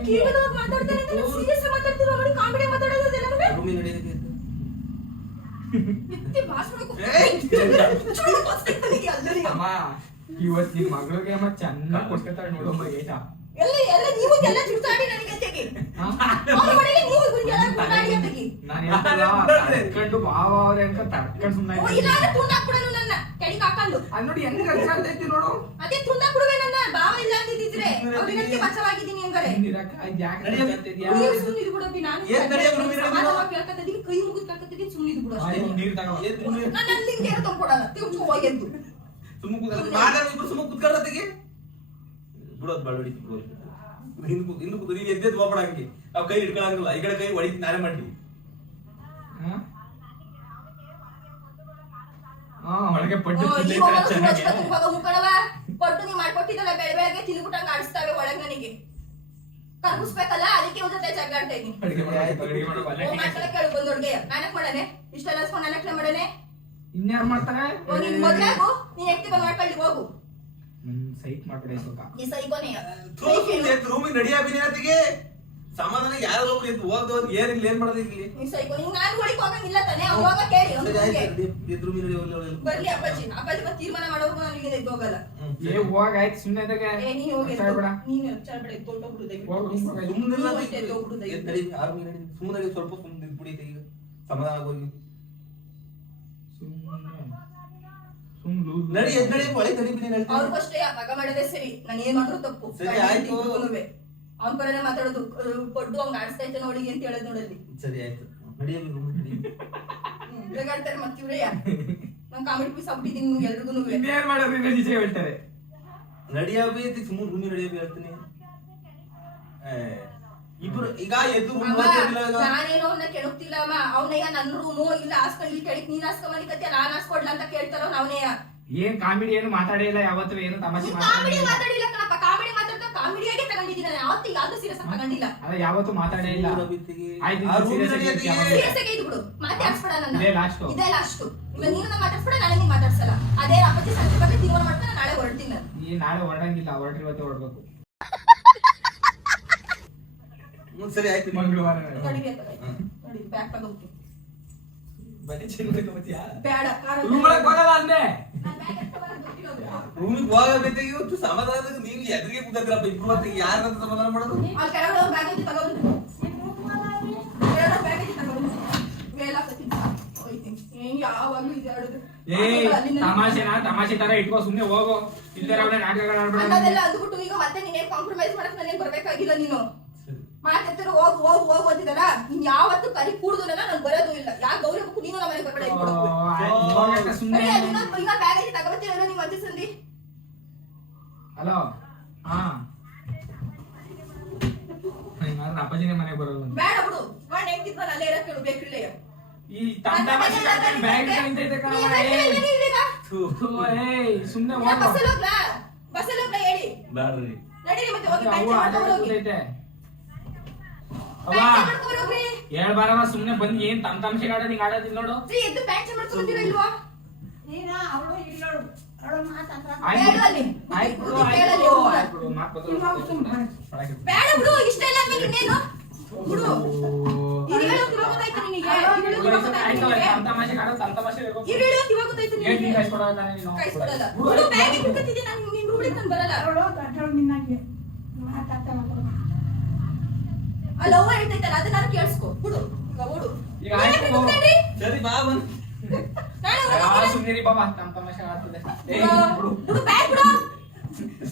ಕೀಳದವ್ರು ಮಾತಾಡ್ತಾರೆ ಅಂತ ನಾವು serious ಆಗಿ ಮಾತಾಡ್ತೀವಿ, ನೋಡಿ ಕಾಮಿಡಿ ಮಾತಾಡೋದಿಲ್ಲ ನಮಗೆ. ಎತ್ತಿ ಭಾಷಣಕ್ಕೂ ಚುಳು ಬಸ್ತಿತ್ತು ನಿನಗೆ ಅಲ್ಲರಿಗೆ. ಅಮ್ಮ, ಇವತ್ತು ನಿನ್ ಮಗಳಿಗೆ ಅಮ್ಮ ಚೆನ್ನಾಗಿ ಕೊಡ್ಕೊತಾಳೆ ನೋಡಮ್ಮ. ಏಟಾ ಎಲ್ಲ ನೀವು ಎಲ್ಲ ಚುಚ್ಚಾಡಿ ನನಗೆ ತೆಗಿ. ಅವ್ರ ಮನೆಯಲ್ಲಿ ನೀವು ಎಲ್ಲ ಗುಂಡಾಡಿ ತೆಗಿ. ನಾನು ತಡ್ಕೊಂಡು ಬಾವ ಅವ್ರೆ ಅಂತ ತಡ್ಕೊಂಡು ಸುಮ್ಮನೆ ಇಲ್ಲಾಂದ್ರೆ ತುಂಡಾಕ್ಬಿಡೋನು ನನ್ನ ಕೆಡಿಗೆ ಹಾಕೊಂಡು. ಅಲ್ಲಿ ನೋಡಿ ಹೆಂಗ್ ಖರ್ಚಾಗ್ತೈತಿ ನೋಡು. ಅದೇ ತುಂಡಾಕ್ಬಿಡುವೆ ನನ್ನ ಭಾವ ಇಲ್ಲ ಅಂದಿದ್ರೆ ಅವ್ರಿಗೆ ಬಚಾವಾಗಿದ್ದೀನಿ ಹಂಗಾರೆ. ನೀವು ಸುಮ್ಮನೆ ಇದು ಬಿಡೋಬಿ, ನಾನು ಸಮಾಧಾನವಾಗಿ ಕೇಳ್ಕೊತಿದ್ದೀನಿ, ಕೈ ಮುಗಿದು ಕೇಳ್ಕೊತಿದ್ದೀನಿ, ಸುಮ್ಮನೆ ಇದು ಬಿಡು ಅಷ್ಟೇ. ನಾನು ಅಲ್ಲಿ ಹಿಂಗೆ ತಂದ್ಕೊಡಲ್ಲ, ತಿಳ್ಚು ಹೋಗೆದ್ದು ಸುಮ್ಮ ಕುತ್ಕೊಳ್ಳೋದಿಗೆ ಬಿಡೋದು ಬಾಳೋಡಿ. ಇನ್ನು ಕೂತು ನೀವು ಎದ್ದೆದ್ದು ಹೋಗ್ಬೇಡ ಹಂಗೆ. ನಾವು ಕೈ ಇಟ್ಕೊಳಂಗಿಲ್ಲ, ಈ ಕಡೆ ಕೈ ಹೊಡಿ ನಾನೇ ಮಾಡಿ. ಒಳಗೆ ಪಟ್ಟು ಪಟ್ಟು ನೀ ಮಾಡ್ಕೊಟ್ಟಿದ್ದಲ್ಲ ಬೆಳಗ್ಗೆ ತಿನ್ಬಿಟ್ಟಂಗ ಆಡಿಸ್ತಾವೆ ಒಳಗೆ ನನಗೆ ಕರ್ಗಿಸ್ಬೇಕಲ್ಲ, ಅದಕ್ಕೆ ಇವ್ರ ಜೊತೆ ಜಗಾಡ್ತಾ ಇದ್ದೀನಿ. ಕೇಳು ಬಂದ್ ಹುಡ್ಗೆ ನಾನಕ್ ಮಾಡನೆ ಇಷ್ಟೆಲ್ಲ ಹಸ್ಕೊಂಡು ನಾನಕ್ಲೆ ಮಾಡನೆ. ಇನ್ಯಾರು ಮಾಡ್ತಾರೆ? ನೀನ್ ಮದ್ವೆ ಆಗು, ನೀನ್ ಹೆಂಡ್ತಿ ಬಂದ್ ಮಾಡ್ಕೊಳ್ಳಿ ಹೋಗು. ಸೈಟ್ ಮಾಡ್ಬಿಡಿ ಸ್ವಲ್ಪ. ನೀ ಸೈಕೋನೆ ರೂಮಿಗೆ ನಡಿಯಾಬಿನಿಗೆ ಸಮಾಧಾನ ಯಾರು ಹೋಗ್ರಿ ಅಂತ ಹೋಗ್ದವ್ರು ಏನಿಲ್ಲ, ಏನ್ ಮಾಡೋದು ಇಲ್ಲಿ? ನೀ ಸೈಕೋ, ಹಿಂಗ್ ನಾನು ಹೊಡಿಕ್ ಹೋಗಂಗಿಲ್ಲ ತಾನೆ. ಅವ್ನು ಹೋಗ ಕೇಳಿ ಬರ್ಲಿ ಅಪ್ಪಾಜಿ ಮತ್ತೆ ತೀರ್ಮಾನ ಮಾಡೋರ್ಗು ನಾನು ಇಲ್ಲಿ ಎದ್ದು ಹೋಗಲ್ಲ. ಹೋಗ ಆಯ್ತು ಸುಮ್ಮನೆ ಇದ್ದಾಗ ನೀನು ಹೋಗಿ ನೀನು ಚಾರ್ಬೇಡ ಸುಮ್ಮನೆ ಸ್ವಲ್ಪ ಸುಮ್ಮನೆ ಇದ್ಬಿಡಿ ಈಗ ಸಮಾಧಾನ ಆಗೋಗಿ ನಡಿ ಎದ್ ನಡಿ ಒಳಗೆ ನಡಿಬಿಡಿ. ಅವ್ರಿಗೂ ಅಷ್ಟೇ ಮಗ ಮಾಡೋದೇ ಸರಿ, ನಾನು ಏನ್ ಮಾಡಿದ್ರು ತಪ್ಪು. ಸರಿ ಆಯ್ತು, ಅವ್ನ ಪರನೇ ಮಾತಾಡೋದು ಪಡ್ಡು ಹಂಗ ಆಡಿಸ್ತಾ ಇದ್ದೆ ನೋಡಿ ಅಂತ ಹೇಳೋದು ನೋಡಲ್ಲಿ. ಸರಿ ಆಯ್ತು ಬೇಕಾಡ್ತಾರೆ ಮತ್ತೆ ಇವ್ರೇ ನಾನ್ ಕಾಮಿಡಿ ಪೀಸ್ ಆಗ್ಬಿಟ್ಟಿದ್ದೀನಿ ನಿಮ್ಗೆ ಎಲ್ರಿಗೂ. ಏನ್ ಮಾಡೋದು ನಿಜ ಹೇಳ್ತಾರೆ. ನಡಿಯಾಬಿ ಸುಮ್ಮನೆ ರೂಮಿ ನಡಿಯಾಬಿ ಹೇಳ್ತೀನಿ. ಇಬ್ರು ಈಗ ಎದ್ದು ನಾನೇನೋ ಅವನ್ನ ಕೆಣಕ್ತಿಲ್ಲ ಅಮ್ಮ. ಅವನಯ್ಯ ನನ್ನ ರೂಮು ಇಲ್ಲ ಹಾಸ್ಕೊಂಡು ಇಲ್ಲಿ ಕೆಳಕ್ ನೀನ್ ಹಾಸ್ಕೊಂಬಲಿಕತ್ಯ ನಾನ್ ಹಾಸ್ಕೊಡ್ಲ ಅಂತ ಕೇಳ್ತಾರ ಅವನೇ. ಏನ್ ಕಾಮಿಡಿ ಏನು ಮಾತಾಡೇ ಇಲ್ಲ ಯಾವತ್ತು, ಏನು ತಮಾಷೆ ಕಾಮಿಡಿ ಮಾತಾಡಿಲ್ಲ ಕಣಪ್ಪ, ಕಾಮಿಡಿ ಮಾತಾಡ್ತಾ ಕಾಮಿಡಿಯಾಗೆ ತಗೊಂಡಿದ್ದೀನಿ ನಾನು, ಯಾವತ್ತು ಯಾವ್ದು ಸೀರಿಯಸ್ ಆಗಿ ತಗೊಂಡಿಲ್ಲ. ಅದ ಯಾವತ್ತು ಮಾತಾಡೇ ಇಲ್ಲ. ಆಯ್ತು ಸೀರಿಯಸ್ ಆಗಿ ಇದು ಬಿಡು, ಮಾತಾಡ್ಸ್ಬೇಡ ನನ್ನ, ಇದೇ ಲಾಸ್ಟ್. ಇವಾಗ ನೀನು ನಾನು ಮಾತಾಡ್ಸ್ಬೇಡ, ನಾಳೆ ನೀನ್ ಮಾತಾಡ್ಸಲ್ಲ. ಅದೇ ಅಪ್ಪಾಜಿ ಸಂಜೆ ಬಗ್ಗೆ ತೀರ್ಮಾನ ಮಾಡ್ತಾನೆ, ನಾಳೆ ಹೊರಡ್ತೀನಿ ನಾನು. ಈ ನಾಳೆ ಹೊರಡಂಗಿಲ್ಲ, ಹೊರಟಿರುವತ್ತೆ ಹೊರಡ್ಬೇಕು. ಸರಿ ಆಯ್ತು. ಮಂಗಳವಾರ ನೋಡಿ ಬ್ಯಾಗ್ ತಗೊಂಡು ಬನ್ನಿ ಚೆನ್ನಕ್ಕೆ ಬರ್ತೀಯಾ? ಬೇಡ, ಕಾರಲ್ಲಿ ರೂಮ್ ಒಳಗೆ ಹೋಗಲ್ಲ ಅಂದೆ. ನಾನು ಬ್ಯಾಗ್ ಎತ್ಕೊಂಡು ಗೊತ್ತಿರೋದು. ರೂಮಿಗೆ ಹೋಗಬೇಕಿಗೆ ಇವತ್ತು ಸಮಾಧಾನ ನೀವು ಎದುರಿಗೆ ಕೂತಿದ್ರಪ್ಪ ಇಬ್ರು, ಹೊತ್ತಿಗೆ ಯಾರಂತ ಸಮಾಧಾನ ಮಾಡೋದು? ಅಲ್ಲಿ ಕೆಳಗಡೆ ಒಂದು ಬ್ಯಾಗ್ ಐತಿ ತಗೊಂಡು, ಬ್ಯಾಗ್ ಐತಿ ತಗೊಂಡು ವೇಲ ಕತ್ತಿದ್ದ ಹೋಯ್ತೀನಿ. ಹೆಂಗೆ ಯಾವಾಗಲೂ ಇದೆ ಆಡೋದು. ತಮಾಷೆ ತರ ಇಟ್ಕೋ, ಸುಮ್ನೆ ಹೋಗೋ. ಇಲ್ಲರ ನಾಟಕಗಳು ಆಡ್ಬೇಡ. ಅನ್ನೋದೆಲ್ಲ ಅಂದ್ಬಿಟ್ಟು ಈಗ ಮತ್ತೆ ನೀನೇನ್ ಕಾಂಪ್ರಮೈಸ್ ಮಾಡಕ್ ನನಗೆ ಬರ್ಬೇಕಾಗಿಲ್ಲ. ನೀನು ಮಾತಾಡ್ತಿರೋ ಹೋಗು ಅಂತಿದ್ದಲ್ಲ, ನೀನ್ ಯಾವತ್ತು ಕರಿ ಕೂಡುದಿಲ್ಲ, ನಾನು ಬರೋದು ಇಲ್ಲ. ಯಾಕೆ ಗೌರಿ ಹಬ್ಬಕ್ಕೂ ನೀನು ನಮ್ಮ ಮನೆಗೆ ಬರ್ಬೇಡ. ಈಗ ಬ್ಯಾಗ್ ಐತಿ ತಗೋಬತ್ತೀರಲ್ಲ ನೀವು ಅಂತೆ ಸಂದಿ. ಹಲೋ, ಹಾ ಅಪ್ಪಾಜಿನೇ ಮನೆಗೆ ಬರೋದು. ಬೇಡ ಬಿಡು, ಮಾಡಿ ಹೆಂಗಿದ್ವಲ್ಲ ಅಲ್ಲೇ ಇರಕ್ಕೆ ಹೇಳು, ಬೇಕಿಲ್ಲ. ಈ ತಮಾಷೆ ಬ್ಯಾಗ್ ನಿಂತೈತೆ ಕಣ. ಸುಮ್ನೆ ಬಸ್ಸಲ್ಲಿ ಹೋಗ್ಲಾ ಹೇಳಿ. ಬ್ಯಾಡ್ರಿ ನಡೀರಿ ಮತ್ತೆ ಹೋಗಿ ಬ್ಯಾಗ್ ಹೋಗಿ. ಹೇಳ್ಬಾರವ, ಸುಮ್ನೆ ಬಂದ್ ಏನ್ ತಮಾಷೆ ಆಡೋದು ಹಿಂಗ್ ಆಡೋದಿಲ್ಲ ನೋಡು. ಎದ್ದು ಬ್ಯಾಗ್ ಚೇಂಜ್ ಮಾಡ್ಕೊಂತೀರಾ ಇಲ್ವಾ? ಬೇಡ ಬಿಡು, ಇಷ್ಟ ಇಲ್ಲ ನಿನಗೆ ಇನ್ನೇನು ಬಿಡು. ಇದು ಹೇಳೋದು ಇವಾಗ ಗೊತ್ತಾಯ್ತು ನಿನಗೆ, ತಮಾಷೆ ಆಡೋದು ತಮಾಷೆ ಇದು ಹೇಳೋದು ಇವಾಗ ಗೊತ್ತಾಯ್ತು ನಿನಗೆ. ಕೈಸ್ಕೊಡಲ್ಲ ಬಿಡು, ಬ್ಯಾಗ್ ಇಟ್ಕೊತಿದ್ದೀನಿ ನಾನು, ನಿನ್ ರೂಢಿಗೆ ನಾನು ಬರಲ್ಲ. ಅಲ್ಲ ಅವ್ವ ಹೇಳ್ತೈತಲ್ಲ, ಅದನ್ನಾರು ಕೇಳಿಸ್ಕೊ ಬಿಡು. ಈಗ ಓಡು. ಸರಿ ಬಾ ಬಂದ್ ಸುಮ್ನಿರಿ ಬಾಬಾ, ತಮಾಷೆ ಆಡ್ತದೆ. ಬಿಡು ಬ್ಯಾಗ್ ಬಿಡು,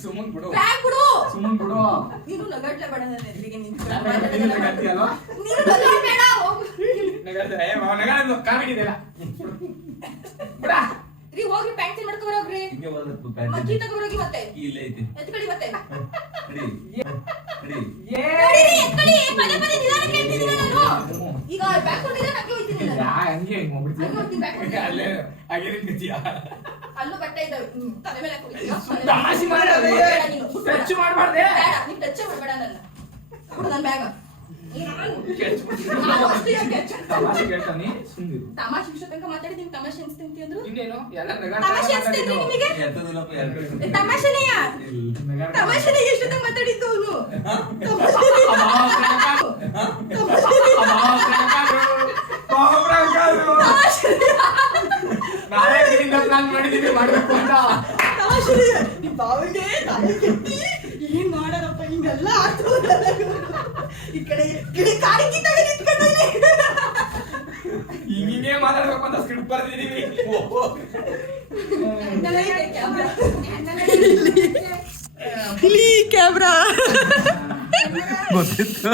ಸುಮ್ಮನ್ ಬಿಡು, ಬ್ಯಾಗ್ ಬಿಡು, ಸುಮ್ಮನ್ ಬಿಡು. ನೀನು ನಗಡ್ಲೆ ಬೇಡ, ನನ್ನ ಎದುರಿಗೆ ನಿಂತು ನಗಾಡ್ತೀಯಲ್ವಾ? ನೀನು ನಗಡ್ಬೇಡ, ಹೋಗು. ನಗಾಡ್ತಾರೆ, ನಗಾಡೋದು ಕಾಮಿಡಿ ಇದೆಲ್ಲ. ರೀ ಹೋಗಿ ಪ್ಯಾಂಟ್ ಚೇಂಜ್ ಮಾಡ್ಕೊಬರೋಗ್ರಿ, ಹಿಂಗೆ ಬಂದದ್ದು ಪ್ಯಾಂಟ್ ಮಕ್ಕಿ ತಗೊಬರೋಗಿ ಮತ್ತೆ ಇಲ್ಲ ಐತಿ. ಎತ್ಕಳಿ ಮತ್ತೆ ನಡಿ ನಡಿ. ನಡೀರಿ, ಎತ್ಕಳಿ. ಪದೇ ನಿಧಾನಕ್ಕೆ ಹೇಳ್ತಿದ್ದೀನಿ ನಾನು. ಈಗ ಬ್ಯಾಗ್ ಕೊಟ್ಟಿದ್ರೆ ನಂಗೆ ಹೋಯ್ತೀನಿ ನಾನು. ಹಂಗೆ ಹಿಂಗ್ ಹೋಗ್ಬಿಡ್ತೀಯ? ಹಂಗೆ ಹೋಗ್ತೀನಿ ಬ್ಯಾಗ್ ಕೊಟ್ಟಿದ್ರೆ. ಅಲ್ಲೇ ಹಾಗೆ ನಿಂತಿದ್ಯಾ? ಅಲ್ಲೂ ಬಟ್ಟೆ ಇದಾವೆ, ತಲೆ ಮೇಲೆ ಹಾಕ್ಕೊಳ್ತೀಯ. ತಮಾಷೆ ಮಾಡೋದು, ಟಚ್ ಮಾಡ್ಬಾರ್ದೆ. ಬೇಡ, ನೀನ್ ಟಚ್ ಮಾಡಬೇಡ ನನ್ನ. ಕೊಡು ನನ್ನ ಬ್ಯಾಗ್. ತಮಾಷೆ ಕೇಳ್ತಾನೆ, ಸುಮ್ನಿರು. ತಮಾಷೆ ವಿಷಯ ತನಕ ಮಾತಾಡಿದ್ದೀನಿ, ತಮಾಷೆ ಅನ್ಸ್ತಂತಿ ಅಂದ್ರು. ಇನ್ನೇನು ಎಲ್ಲ ತಮಾಷೆ ಅನ್ಸ್ತೇನೆ ನಿಮಗೆ? ಎತ್ತದಿಲ್ಲಪ್ಪ, ಎರಡು ತಮಾಷೆನೆಯ ತಮಾಷೆನೆ ಎಷ್ಟೊತ್ತಂಗ ಮಾತಾಡಿದ್ದು ಅವನು. ಪ್ಲಾನ್ ಮಾಡಿದೀವಿ ಮಾಡ್ಬೇಕು ಅಂತ. ಏನ್ ಮಾಡೋದಪ್ಪ ಹಿಂಗೆಲ್ಲ ಈ ಕಡೆ ಕಾಡಿಕಿದ್ದಾಗ ನಿಂತ್ಕೊಂಡವ್ನೆ. ಹಿಂಗೆ ಮಾತಾಡ್ಬೇಕು ಅಂತ ಸ್ಕ್ರಿಪ್ಟ್ ಬರ್ದಿದೀವಿ. ಕ್ಯಾಮ್ರಾ ಗೊತ್ತಿತ್ತು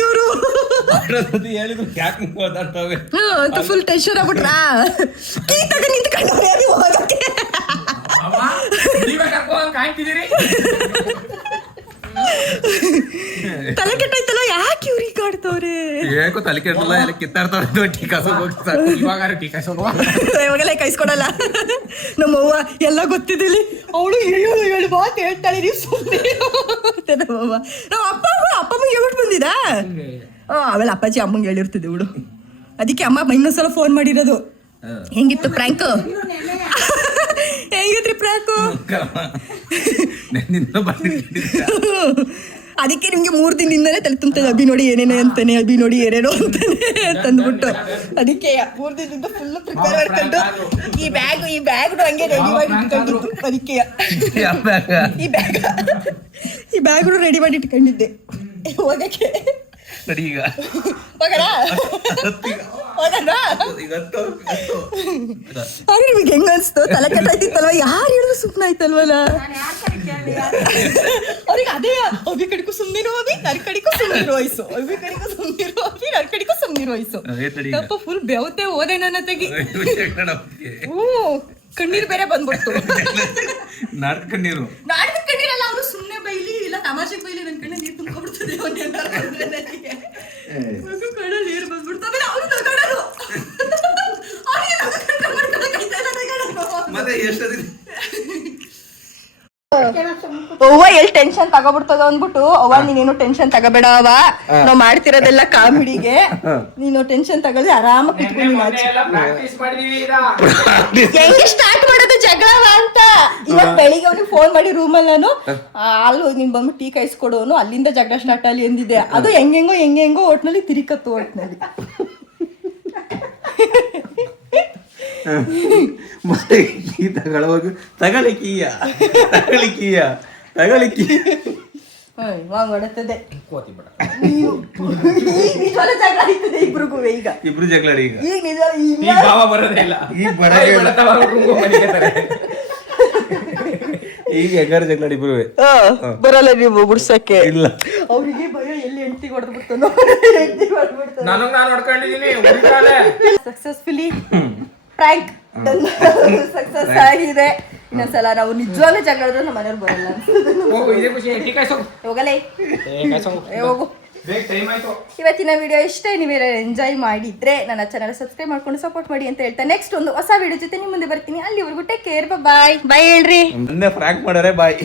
ಇವರು ಹೇಳಿದ್ರು ಯಾಕೆ ಮಾತಾಡ್ತಾವೆ. Full tension ಆಗ್ಬಿಟ್ರಾ? ನಿಂತ್ಕೊಂಡವ್ರೆ ಅದು ಹೋಗಕ್ಕೆ. ನೀವೇ ಕರ್ಕೊಂಡು ಕಾಯ್ತಿದ್ದೀರಿ. ತಲೆ ಕೆಟ್ಟೋಯ್ತಲ್ಲ, ಯಾಕೆ ಇವ್ರು ಈಗ ಆಡ್ತವ್ರೆ? ಯಾಕೋ ತಲೆ ಕೆಟ್ಟಲ್ಲ, ಎಲ್ಲ ಕಿತ್ತಾಡ್ತಾವೆ. ಟೀಕಾಸೋಗಿ ಹೋಗ್ತಾರೆ. ಇವಾಗ ಟೀಕಾಸೋದು ಇವಾಗೆಲ್ಲ ಕೈಸ್ಕೊಡಲ್ಲ. ನಮ್ಮವ್ವ ಎಲ್ಲ ಗೊತ್ತಿದ್ದಿಲ್ಲಿ, ಅವಳು ಹೇಳು ಮಾತು ಹೇಳ್ತಾಳೆ, ನೀವು ಸುಮ್ಮನೆ ನಮ್ಮವ್ವ. ನಾವು ಅಪ್ಪಮ್ಮಗೆ ಹೇಳ್ಬಿಟ್ಟು ಬಂದಿದ್ದಾ? ಆಮೇಲೆ ಅಪ್ಪಾಜಿ ಅಮ್ಮಂಗೆ ಹೇಳಿರ್ತಿದ್ದೆ ಬಿಡು. ಅದಕ್ಕೆ ಅಮ್ಮ ಇನ್ನೊಂದ್ಸಲ ಫೋನ್ ಮಾಡಿರೋದು. ಹೆಂಗಿತ್ತು ಪ್ರ್ಯಾಂಕ್? ಹೆಂಗಿತ್ರಿ ಪ್ರ್ಯಾಂಕು? ಅದಕ್ಕೆ ನಿಮ್ಗೆ 3 ದಿನದಿಂದಲೇ ತಲೆ ತುಂಬ್ತದೆ. ಅಭಿ ನೋಡಿ ಏನೇನೋ ಅಂತಾನೆ, ಅಭಿ ನೋಡಿ ಏನೇನೋ ಅಂತಾನೆ ಅಂತಂದ್ಬಿಟ್ಟು ಅದಕ್ಕೆ 3 ದಿನದಿಂದ ಫುಲ್ ಪ್ರಿಪೇರ್ ಮಾಡ್ಕೊಂಡು ಈ ಬ್ಯಾಗ್ ಹಂಗೆ ರೆಡಿ ಮಾಡಿ ಇಟ್ಕೊಂಡಿದ್ದು. ಅದಕ್ಕೆ ಈ ಬ್ಯಾಗ್ ರೆಡಿ ಮಾಡಿ ಇಟ್ಕೊಂಡಿದ್ದೆ ಹೋಗಕ್ಕೆ. ಈಗ ನಿಮ್ಗೆ ಹೆಂಗ ಅನ್ಸ್ತು? ತಲೆ ಕೆಟ್ಟಾಯ್ತಿತ್ತಲ್ವ? ಯಾರು ಹೇಳಿದ್ರು ಸುಮ್ಮನೆ ಆಯ್ತಲ್ವಲ್ಲ ಅವ್ರಿಗೆ. ಅದೇ ಅಭಿ ಕಡಿಗೂ ಸುಮ್ಮನಿರೋ ಅಭಿ, ನರ್ ಕಡಿಗೂ ಸುಮ್ಮನಿರೋ ವಯಸ್ಸು, ಅಭಿ ಕಡಿಗೂ ಸುಮ್ಮನಿರೋ ಅಭಿ, ನರ್ ಕಡಿಗೂ ಸುಮ್ಮನಿರೋ ವಯಸ್ಸು. ತಪ್ಪ ಫುಲ್ ಬೆವತೆ ಹೋದೆ ನನ್ನ ತೆಗಿ. ಕಣ್ಣೀರು ಬೇರೆ ಬಂದ್ಬಿಡ್ತು. ನಾಟಕ ಕಣ್ಣೀರು ಕಣ್ಣೀರಲ್ಲ, ಅವರು ಸುಮ್ಮನೆ ಬೈಲಿ ಇಲ್ಲ ತಮಾಷೆ ಬೈಲಿ, ನನ್ನ ಕಣ್ಣ ನೀರು ತುಂಬ್ಕೊಬಿಡ್ತದೆ. ಕಣ್ಣಲ್ಲಿ ನೀರು ಬಂದ್ಬಿಡ್ತು. ಆಮೇಲೆ ಅವ್ರು ತಗೊಂಡರು ಅವ್ವ ಎಲ್ಲಿ ಟೆನ್ಷನ್ ತಗೋಬಿಡ್ತದ ಅಂದ್ಬಿಟ್ಟು ಅವ್ವ ನೀನೇನು ಟೆನ್ಷನ್ ತಗೋಬೇಡ ಅವ್ವ ನಾವ್ ಮಾಡ್ತಿರೋದೆಲ್ಲ ಕಾಮಿಡಿಗೆ ನೀನು ಟೆನ್ಷನ್ ತಗೊಳ್ಳಿ ಆರಾಮಾಗಿ ಕುತ್ಕೊಂಡು ಪ್ರಾಕ್ಟೀಸ್ ಮಾಡಿದೀವಿ ಹೆಂಗೆ ಸ್ಟಾರ್ಟ್ ಮಾಡೋದು ಜಗಳವ ಅಂತ ಇವತ್ತು ಬೆಳಿಗ್ಗೆ ಅವ್ನಿಗೆ ಫೋನ್ ಮಾಡಿ ರೂಮಲ್ಲಿ ನಾನು ಅಲ್ಲಿ ನೀನ್ ಬಂದ್ಬಿಟ್ಟು ಟೀ ಕಾಯಿಸ್ಕೊಡೋನು ಅಲ್ಲಿಂದ ಜಗಳ ಸ್ಟಾರ್ಟ್ ಅಲ್ಲಿ ಎಂದಿದೆ ಅದು ಹೆಂಗೆಂಗೋ ಒಟ್ನಲ್ಲಿ ತಿರಿಕತ್ತು ಒಟ್ನಲ್ಲಿ ಮತ್ತೆ ಈ ತಗೊಳ್ಳುವಾಗ ತಗೊಳಿಕೀಯ ಹೊಡೆತದೆ ಕೋತಿ ಬಿಡ ನಿಜವಾದ ಜಗಳ ಆಯ್ತದೆ ಇಬ್ರಿಗೂ ಈಗ ಇಬ್ರು ಜಗಳ ಈಗ ಈಗ ನಿಜ ಈ ಭಾವ ಬರೋದೇ ಇಲ್ಲ ಈಗ ಈಗ ಹೆಂಗಾರ ಜಗಳ ಇಬ್ರು ಬರಲ್ಲ ನೀವು ಬಿಡ್ಸಕ್ಕೆ ಇಲ್ಲ ಅವ್ರಿಗೆ ಭಯ ಎಲ್ಲಿ ಹೆಂಡತಿ ಹೊಡೆದ್ಬಿಡ್ತಾನೋ ನಾನು ನೋಡ್ಕೊಂಡಿದೀನಿ ಸಕ್ಸಸ್ಫುಲಿ ಪ್ರಾಂಕ್ ಸಕ್ಸಸ್ ಆಗಿದೆ ಇನ್ನೊಂದ್ಸಲ ನಾವು ನಿಜವಾಗ್ಲೂ ಜಗಳ ನಮ್ಮ ಮನೆಯವ್ರು ಬರಲ್ಲ ಇದೇ ಖುಷಿ ಟೀ ಕಾಯ್ಸೋ ಹೋಗಲೇ ಹೋಗು ಬೇಗ ಟೈಮ್ ಆಯ್ತು. ಇವತ್ತಿನ ವಿಡಿಯೋ ಇಷ್ಟೇ. ನೀವೇನು ಎಂಜಾಯ್ ಮಾಡಿದ್ರೆ ನನ್ನ ಚಾನಲ್ ಸಬ್ಸ್ಕ್ರೈಬ್ ಮಾಡ್ಕೊಂಡು ಸಪೋರ್ಟ್ ಮಾಡಿ ಅಂತ ಹೇಳ್ತಾ ನೆಕ್ಸ್ಟ್ ಒಂದು ಹೊಸ ವಿಡಿಯೋ ಜೊತೆ ನಿಮ್ಮ ಮುಂದೆ ಬರ್ತೀನಿ. ಅಲ್ಲಿವರೆಗೂ ಟೇಕ್ ಕೇರ್, ಬಾಯ್ ಬಾಯ್ ಹೇಳ್ರಿ. ಮೊನ್ನೆ ಫ್ರಾಂಕ್ ಮಾಡಾರೆ ಬಾಯ್.